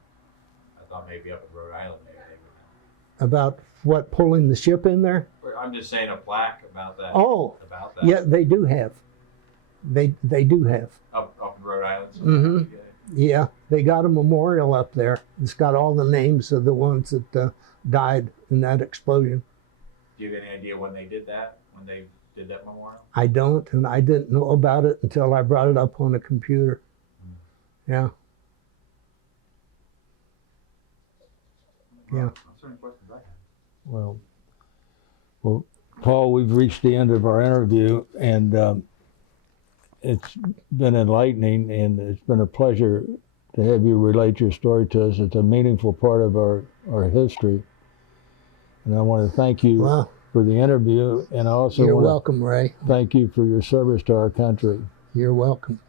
I thought maybe up in Rhode Island, maybe they would. About what, pulling the ship in there? I'm just saying a plaque about that. Oh, About that. yeah, they do have. They do have. Up in Rhode Island. Mhm. Yeah, they got a memorial up there. It's got all the names of the ones that died in that explosion. Do you have any idea when they did that? When they did that memorial? I don't, and I didn't know about it until I brought it up on the computer. Yeah. Yeah. That's any questions I have. Well, Paul, we've reached the end of our interview, and it's been enlightening, and it's been a pleasure to have you relate your story to us. It's a meaningful part of our history. And I want to thank you Well, for the interview, and I also you're want welcome, Ray. to thank you for your service to our country. You're welcome.